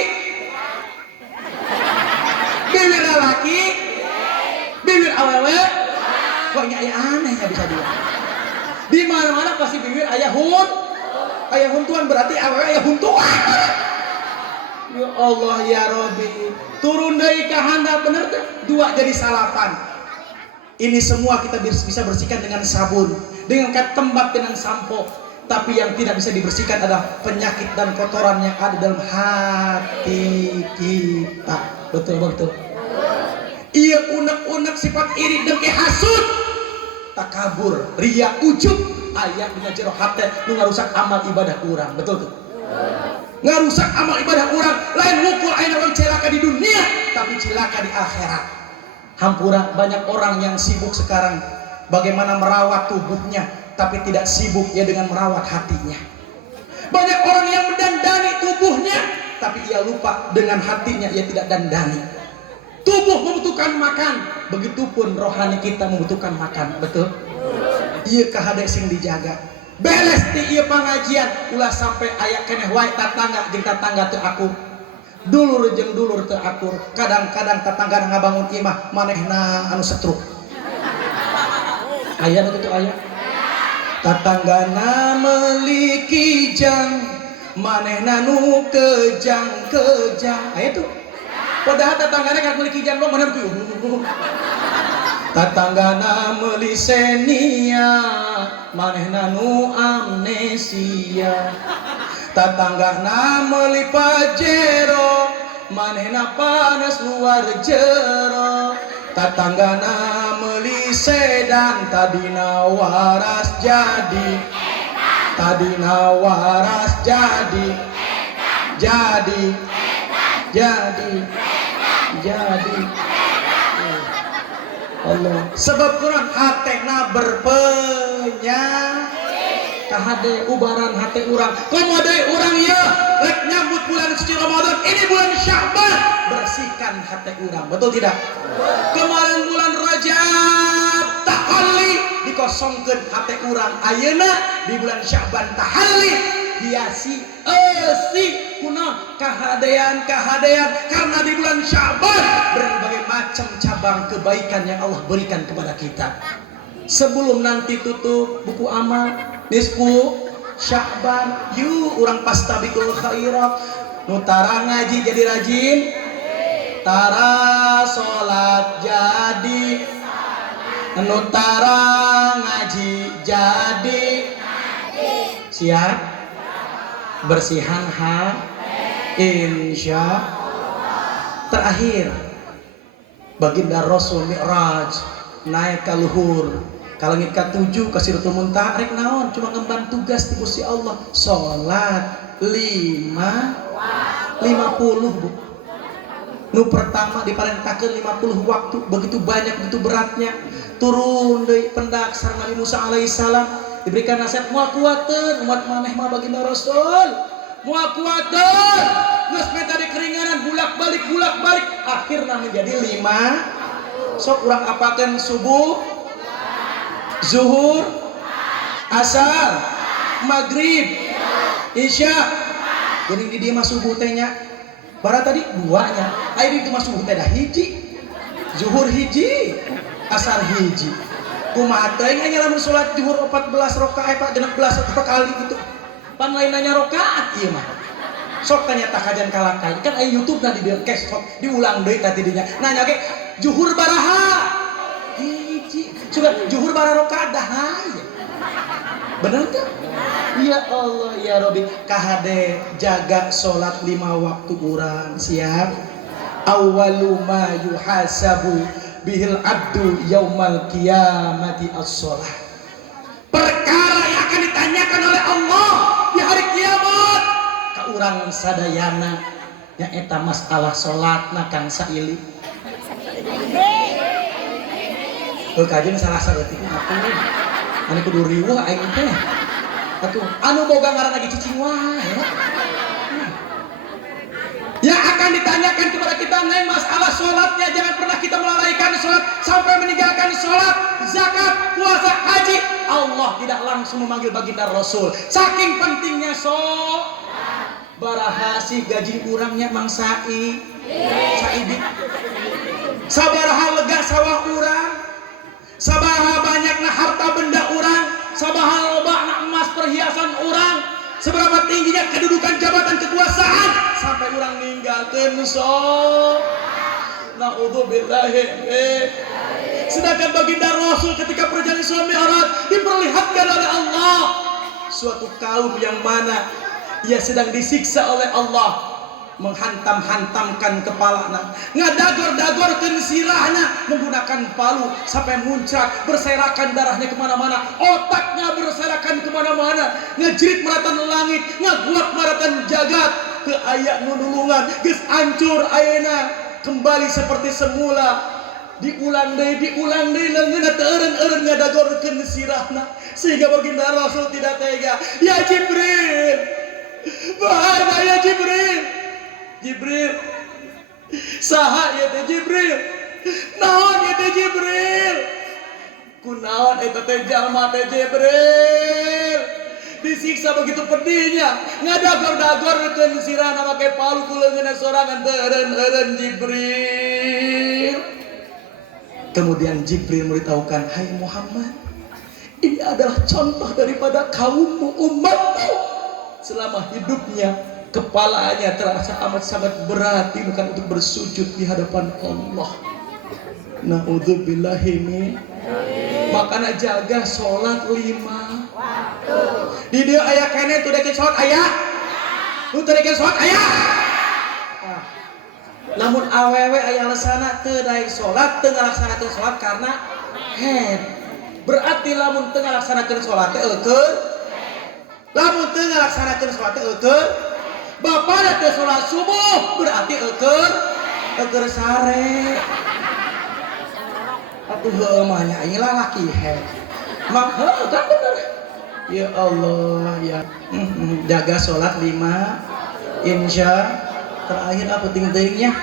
Biwir lalaki. Biwir awewe. Kok aya aneh ya bisa dia. Di mana-mana pasti bibir aya huntuan berarti awewe aya huntuan. Ya Allah ya Rabbi. Turun deui ka handap bener teh 2 jadi 8. Ini semua kita bisa bersihkan dengan sabun, dengan tembak, dengan sampo. Tapi yang tidak bisa dibersihkan adalah penyakit dan kotoran yang ada dalam hati kita. Betul betul. Iya unek-unek sifat iri dengki hasud, takabur, ria, ujub, aya dina jero hate nu ngarusak amal ibadah urang. Betul tuh. Ngarusak amal ibadah urang, lain ngukur ayeuna urang celaka di dunia, tapi celaka di akhirat. Hampura banyak orang yang sibuk sekarang bagaimana merawat tubuhnya, tapi tidak sibuk ya dengan merawat hatinya. Banyak orang yang mendandani tubuhnya, tapi ia lupa dengan hatinya ia tidak dandani. Tubuh membutuhkan makan, begitupun rohani kita membutuhkan makan. Betul? Iya kahade sing dijaga. Beles ti ieu pangajian ulah sampai aya keneh wae tatangga jeung tatangga teu akur. Dulur jeung dulur teu akur. Kadang-kadang tatangga ngabangun imah manehna anu setruk. Aya nu kitu aya. Tatanggana meuli kijang, manehna nu kejang-kejang. Aya tuh. Padahal tatanggana kan meuli kijang lo mana tuh. Tatanggana meuli senia, manehna nu amnesia. Tatanggana meuli pajero, manehna panas luar jero. Tatanggana meuli sedan, tadina waras jadi. Tadina waras jadi. Allah. Sebab Quran hatena berpenyakit. Kahade ubaran hati urang. Komode urang ieu rek nyambut bulan suci Ramadan. Ini bulan Sya'ban, bersihkan hati urang. Betul tidak? Kemarin bulan Rajab tahalli dikosongkeun hati urang. Ayeuna di bulan Sya'ban tahalli hiasi eusi kunaon kahadean karena di bulan Sya'ban berbagai macam cabang kebaikan yang Allah berikan kepada kita. Sebelum nanti tutup buku amal nisfu Sya'ban, yuk urang pastabiqul khairat. Nu tara ngaji jadi rajin, tara salat jadi Nutara ngaji jadi siap bersihan insya. Terakhir baginda Rasul Mi'raj naik ka luhur ka langit ka-7 ka Sidratul Muntaha rek naon cuma ngemban tugas ti Gusti Allah salat 50 Bu. Nu pertama diparentakeun 50 waktu begitu banyak begitu beratnya turun deui pendak sareng Nabi Musa alaihissalam diberikan nasihat moal kuateun umat maneh mah baginda Rasul moal kuateun geus meta di keringanan bulak-balik akhirna menjadi 5 sok urang apakeun subuh zuhur asar maghrib isya geuning di dieu mah subuh teh nya bara tadi 2-nya aya di mah subuh teh dah hiji zuhur hiji asar hiji kumaha teh nya lamun salat zuhur 14 rakaat 16 kali gitu pan lain nanya rakaat ieu mah sok tanya tak kajian kalakai kan aya YouTube na di dieu sok diulang deui tadi dinya nanya ge zuhur baraha hiji sugan zuhur bara rakaat dah haye bener teh ya Allah ya Rabbi kahade jaga salat 5 waktu urang siap awwalu ma yuhasabu bihil abdu yaumal qiyamati as-shalah perkara yang akan ditanyakan oleh Allah di hari kiamat ka urang sadayana nyaeta masalah salatna Kang Saili kajian salah saeutik atuh anu kudu riweuh aing teh atuh anu boga ngaran lagi cicing wae yang akan ditanyakan kepada kita mengenai masalah sholatnya. Jangan pernah kita melalaikan sholat sampai meninggalkan sholat, zakat, puasa, haji. Allah tidak langsung memanggil baginda Rasul saking pentingnya barahasi gaji urangnya Mang Saidi sabaraha lega sawah urang sabaraha banyakna harta benda urang sabaraha lobana emas perhiasan urang seberapa tingginya kedudukan jabatan kekuasaan sampai orang ninggalkeun naudzubillahi sedangkan baginda Rasul ketika perjalanan Isra Mi'raj diperlihatkan oleh Allah suatu kaum yang mana ia sedang disiksa oleh Allah menghantam-hantamkan kepalanya ngadagor-dagorkeun sirahnya menggunakan palu sampai muncrat berserakan darahnya kemana-mana otaknya berserakan kemana-mana ngejerit maratan langit ngaguak maratan jagat ke aya nunulungan geus hancur ayeuna kembali seperti semula diulang deui leungeunna teu eureun-eureun ngadagorkeun sirahna sehingga baginda Rasul tidak tega ya Jibril bahaya ya Jibril saha ya teh Jibril naon ya teh Jibril kunaon eta teh jalma teh Jibril disiksa begitu pedihnya ngadagor-dagorkeun sirahna make palu ku leungeunna sorangan teu eureun-eureun Jibril. Kemudian Jibril memberitahukan, hai Muhammad, ini adalah contoh daripada kaummu, umatmu selama hidupnya kepalanya terasa amat sangat berat bukan untuk bersujud di hadapan Allah. Naudzubillahi min. Makanya jaga sholat 5 waktu. Di dia aya kene tuh deket sholat aya. Nu teu deket sholat aya. Lamun awewe aya alasanna teu daek sholat, teu ngalaksanakeun sholat karena head. Berarti lamun teu ngalaksanakeun sholat teh eukeun. Lamun teu ngalaksanakeun sholat teh eukeun. Bapak teh sholat subuh berarti eukeun sare. Atuh heuh mah nya ieu laki head. Mak heuh kan bener. Ya Allah ya. Jaga sholat 5 insya. Terakhir apa ting-tingnya?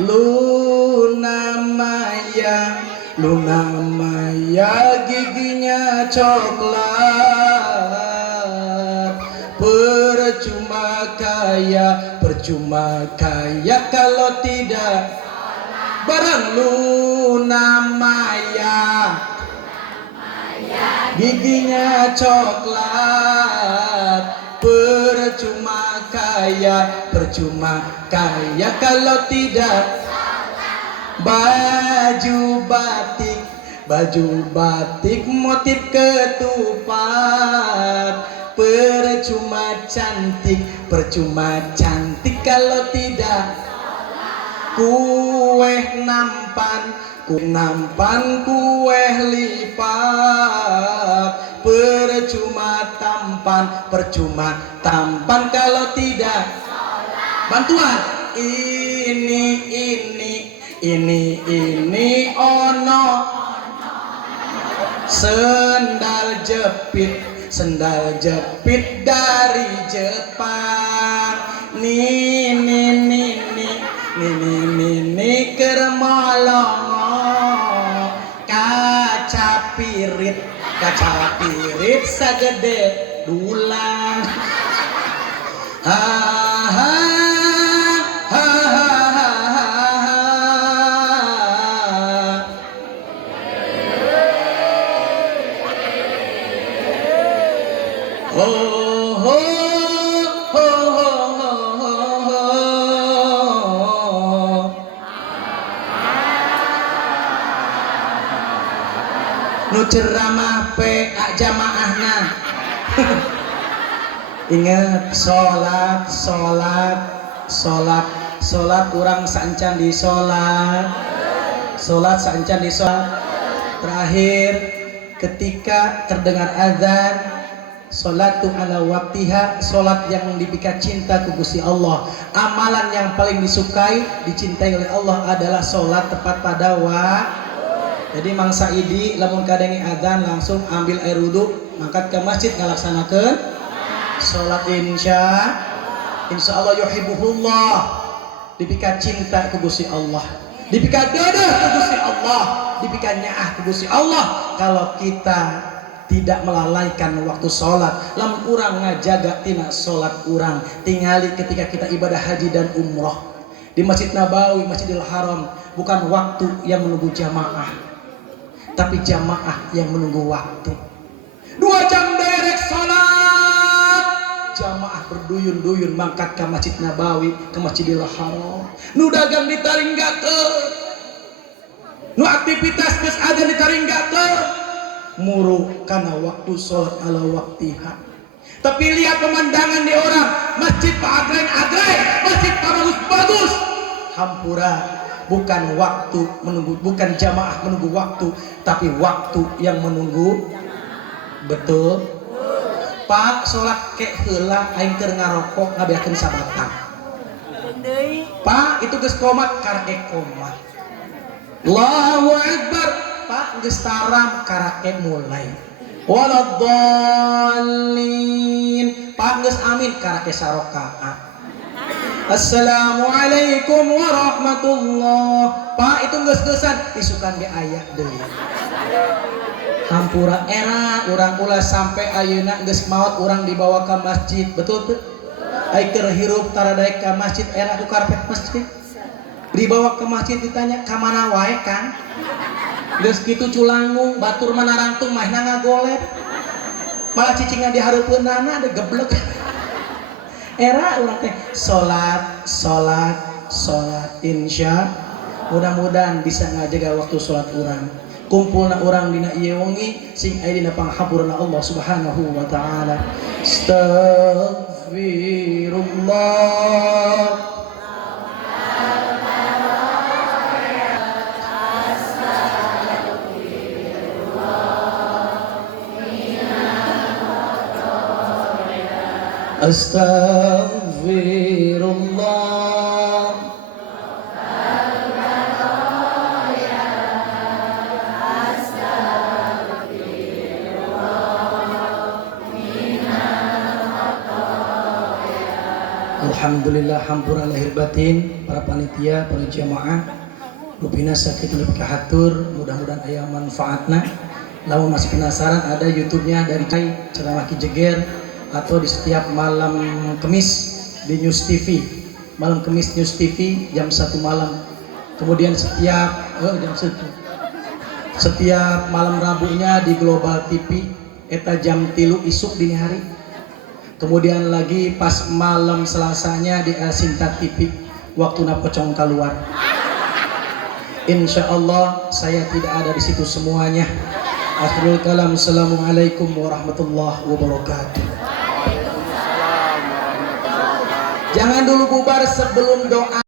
Luna Maya giginya coklat. Percuma kaya kalau tidak barang Luna Maya giginya coklat. Percuma kaya kalau tidak baju batik baju batik motif ketupat. Percuma cantik kalau tidak kue nampan kue lipat. Percuma tampan kalau tidak bantuan. Ini ono sendal jepit dari Jepang. Nini kermolongo kaca pirit sagede dulang. Nu ceramah pe jamaahna. Ingat sholat kurang sancan di sholat sancan di sholat. Terakhir ketika terdengar azan, sholatu ala waktiha, sholat yang dipikat cinta ku Gusti Allah. Amalan yang paling disukai, dicintai oleh Allah adalah sholat tepat pada waktu. Jadi Mang Saidi lamun kadengi adzan langsung ambil air wudu, mangkat ke masjid ngalaksanakeun salat insya Allah yuhibbuhullah, dipikat cinta ku Gusti Allah, dipikat deudeuh ku Gusti Allah, dipikat nyaah ku Gusti Allah. Kalau kita tidak melalaikan waktu sholat, lamun urang ngajaga tina sholat urang, tingali ketika kita ibadah haji dan umroh di Masjid Nabawi, Masjidil Haram, bukan waktu yang menunggu jamaah, tapi jamaah yang menunggu waktu. 2 jam derek sholat, jamaah berduyun-duyun mangkat ke Masjid Nabawi, ke Masjidil Haram. Nu dagang ditaringgakeun, nu aktivitas geus ada ditaringgakeun, muru karena waktu sholat ala waktiha. Tapi lihat pemandangan di orang, masjid agreng-agreng, masjid bagus-bagus, hampura. Bukan waktu menunggu, bukan jamaah menunggu waktu, tapi waktu yang menunggu. Betul Pak, sholat kek heula aing keur ngarokok ngabeakeun sabatang. Pak, itu geus qomat karek qomat. Allahu Akbar. Pak, geus taram karek mulai. Waladdallin. Pak, geus amin karek sarakaat. Assalamualaikum warahmatullah. Pak, itu geus-geusan isukan ge aya deui. Hampura era urang ulah sampai ayeuna geus maot urang dibawa ke masjid. Betul teu? Ai keur hirup tara daek ka masjid era ku karpet masjid. Dibawa ke masjid ditanya ka mana wae Kang? Geus kitu culangung batur mana rangtung mah ngagolet. Malah cicingna dihareupeunana ada geblek. Era urang teh salat insya mudah-mudahan bisa ngajaga waktu salat urang. Kumpulna urang dina ieu wengi sing aya dina panghampurna Allah Subhanahu wa taala. Astaghfirullah. Astaghfirullah. Alhamdulillah, hampura lahir batin para panitia, para jamaah, rupina sakit lebih kahatur, mudah-mudahan aya manfaatna. Lamun masih penasaran, ada YouTube-nya dari Ceramah Ki Jeger, atau di setiap malam Kemis di News TV, malam Kemis News TV jam 1 malam. Kemudian setiap malam Rabunya di Global TV eta jam 3 isuk dini hari. Kemudian lagi pas malam Selasanya di El Sinta TV waktuna pocong keluar. Insya Allah saya tidak ada di situ semuanya. Akhirul kalam, assalamualaikum warahmatullahi wabarakatuh. Jangan dulu bubar sebelum doa.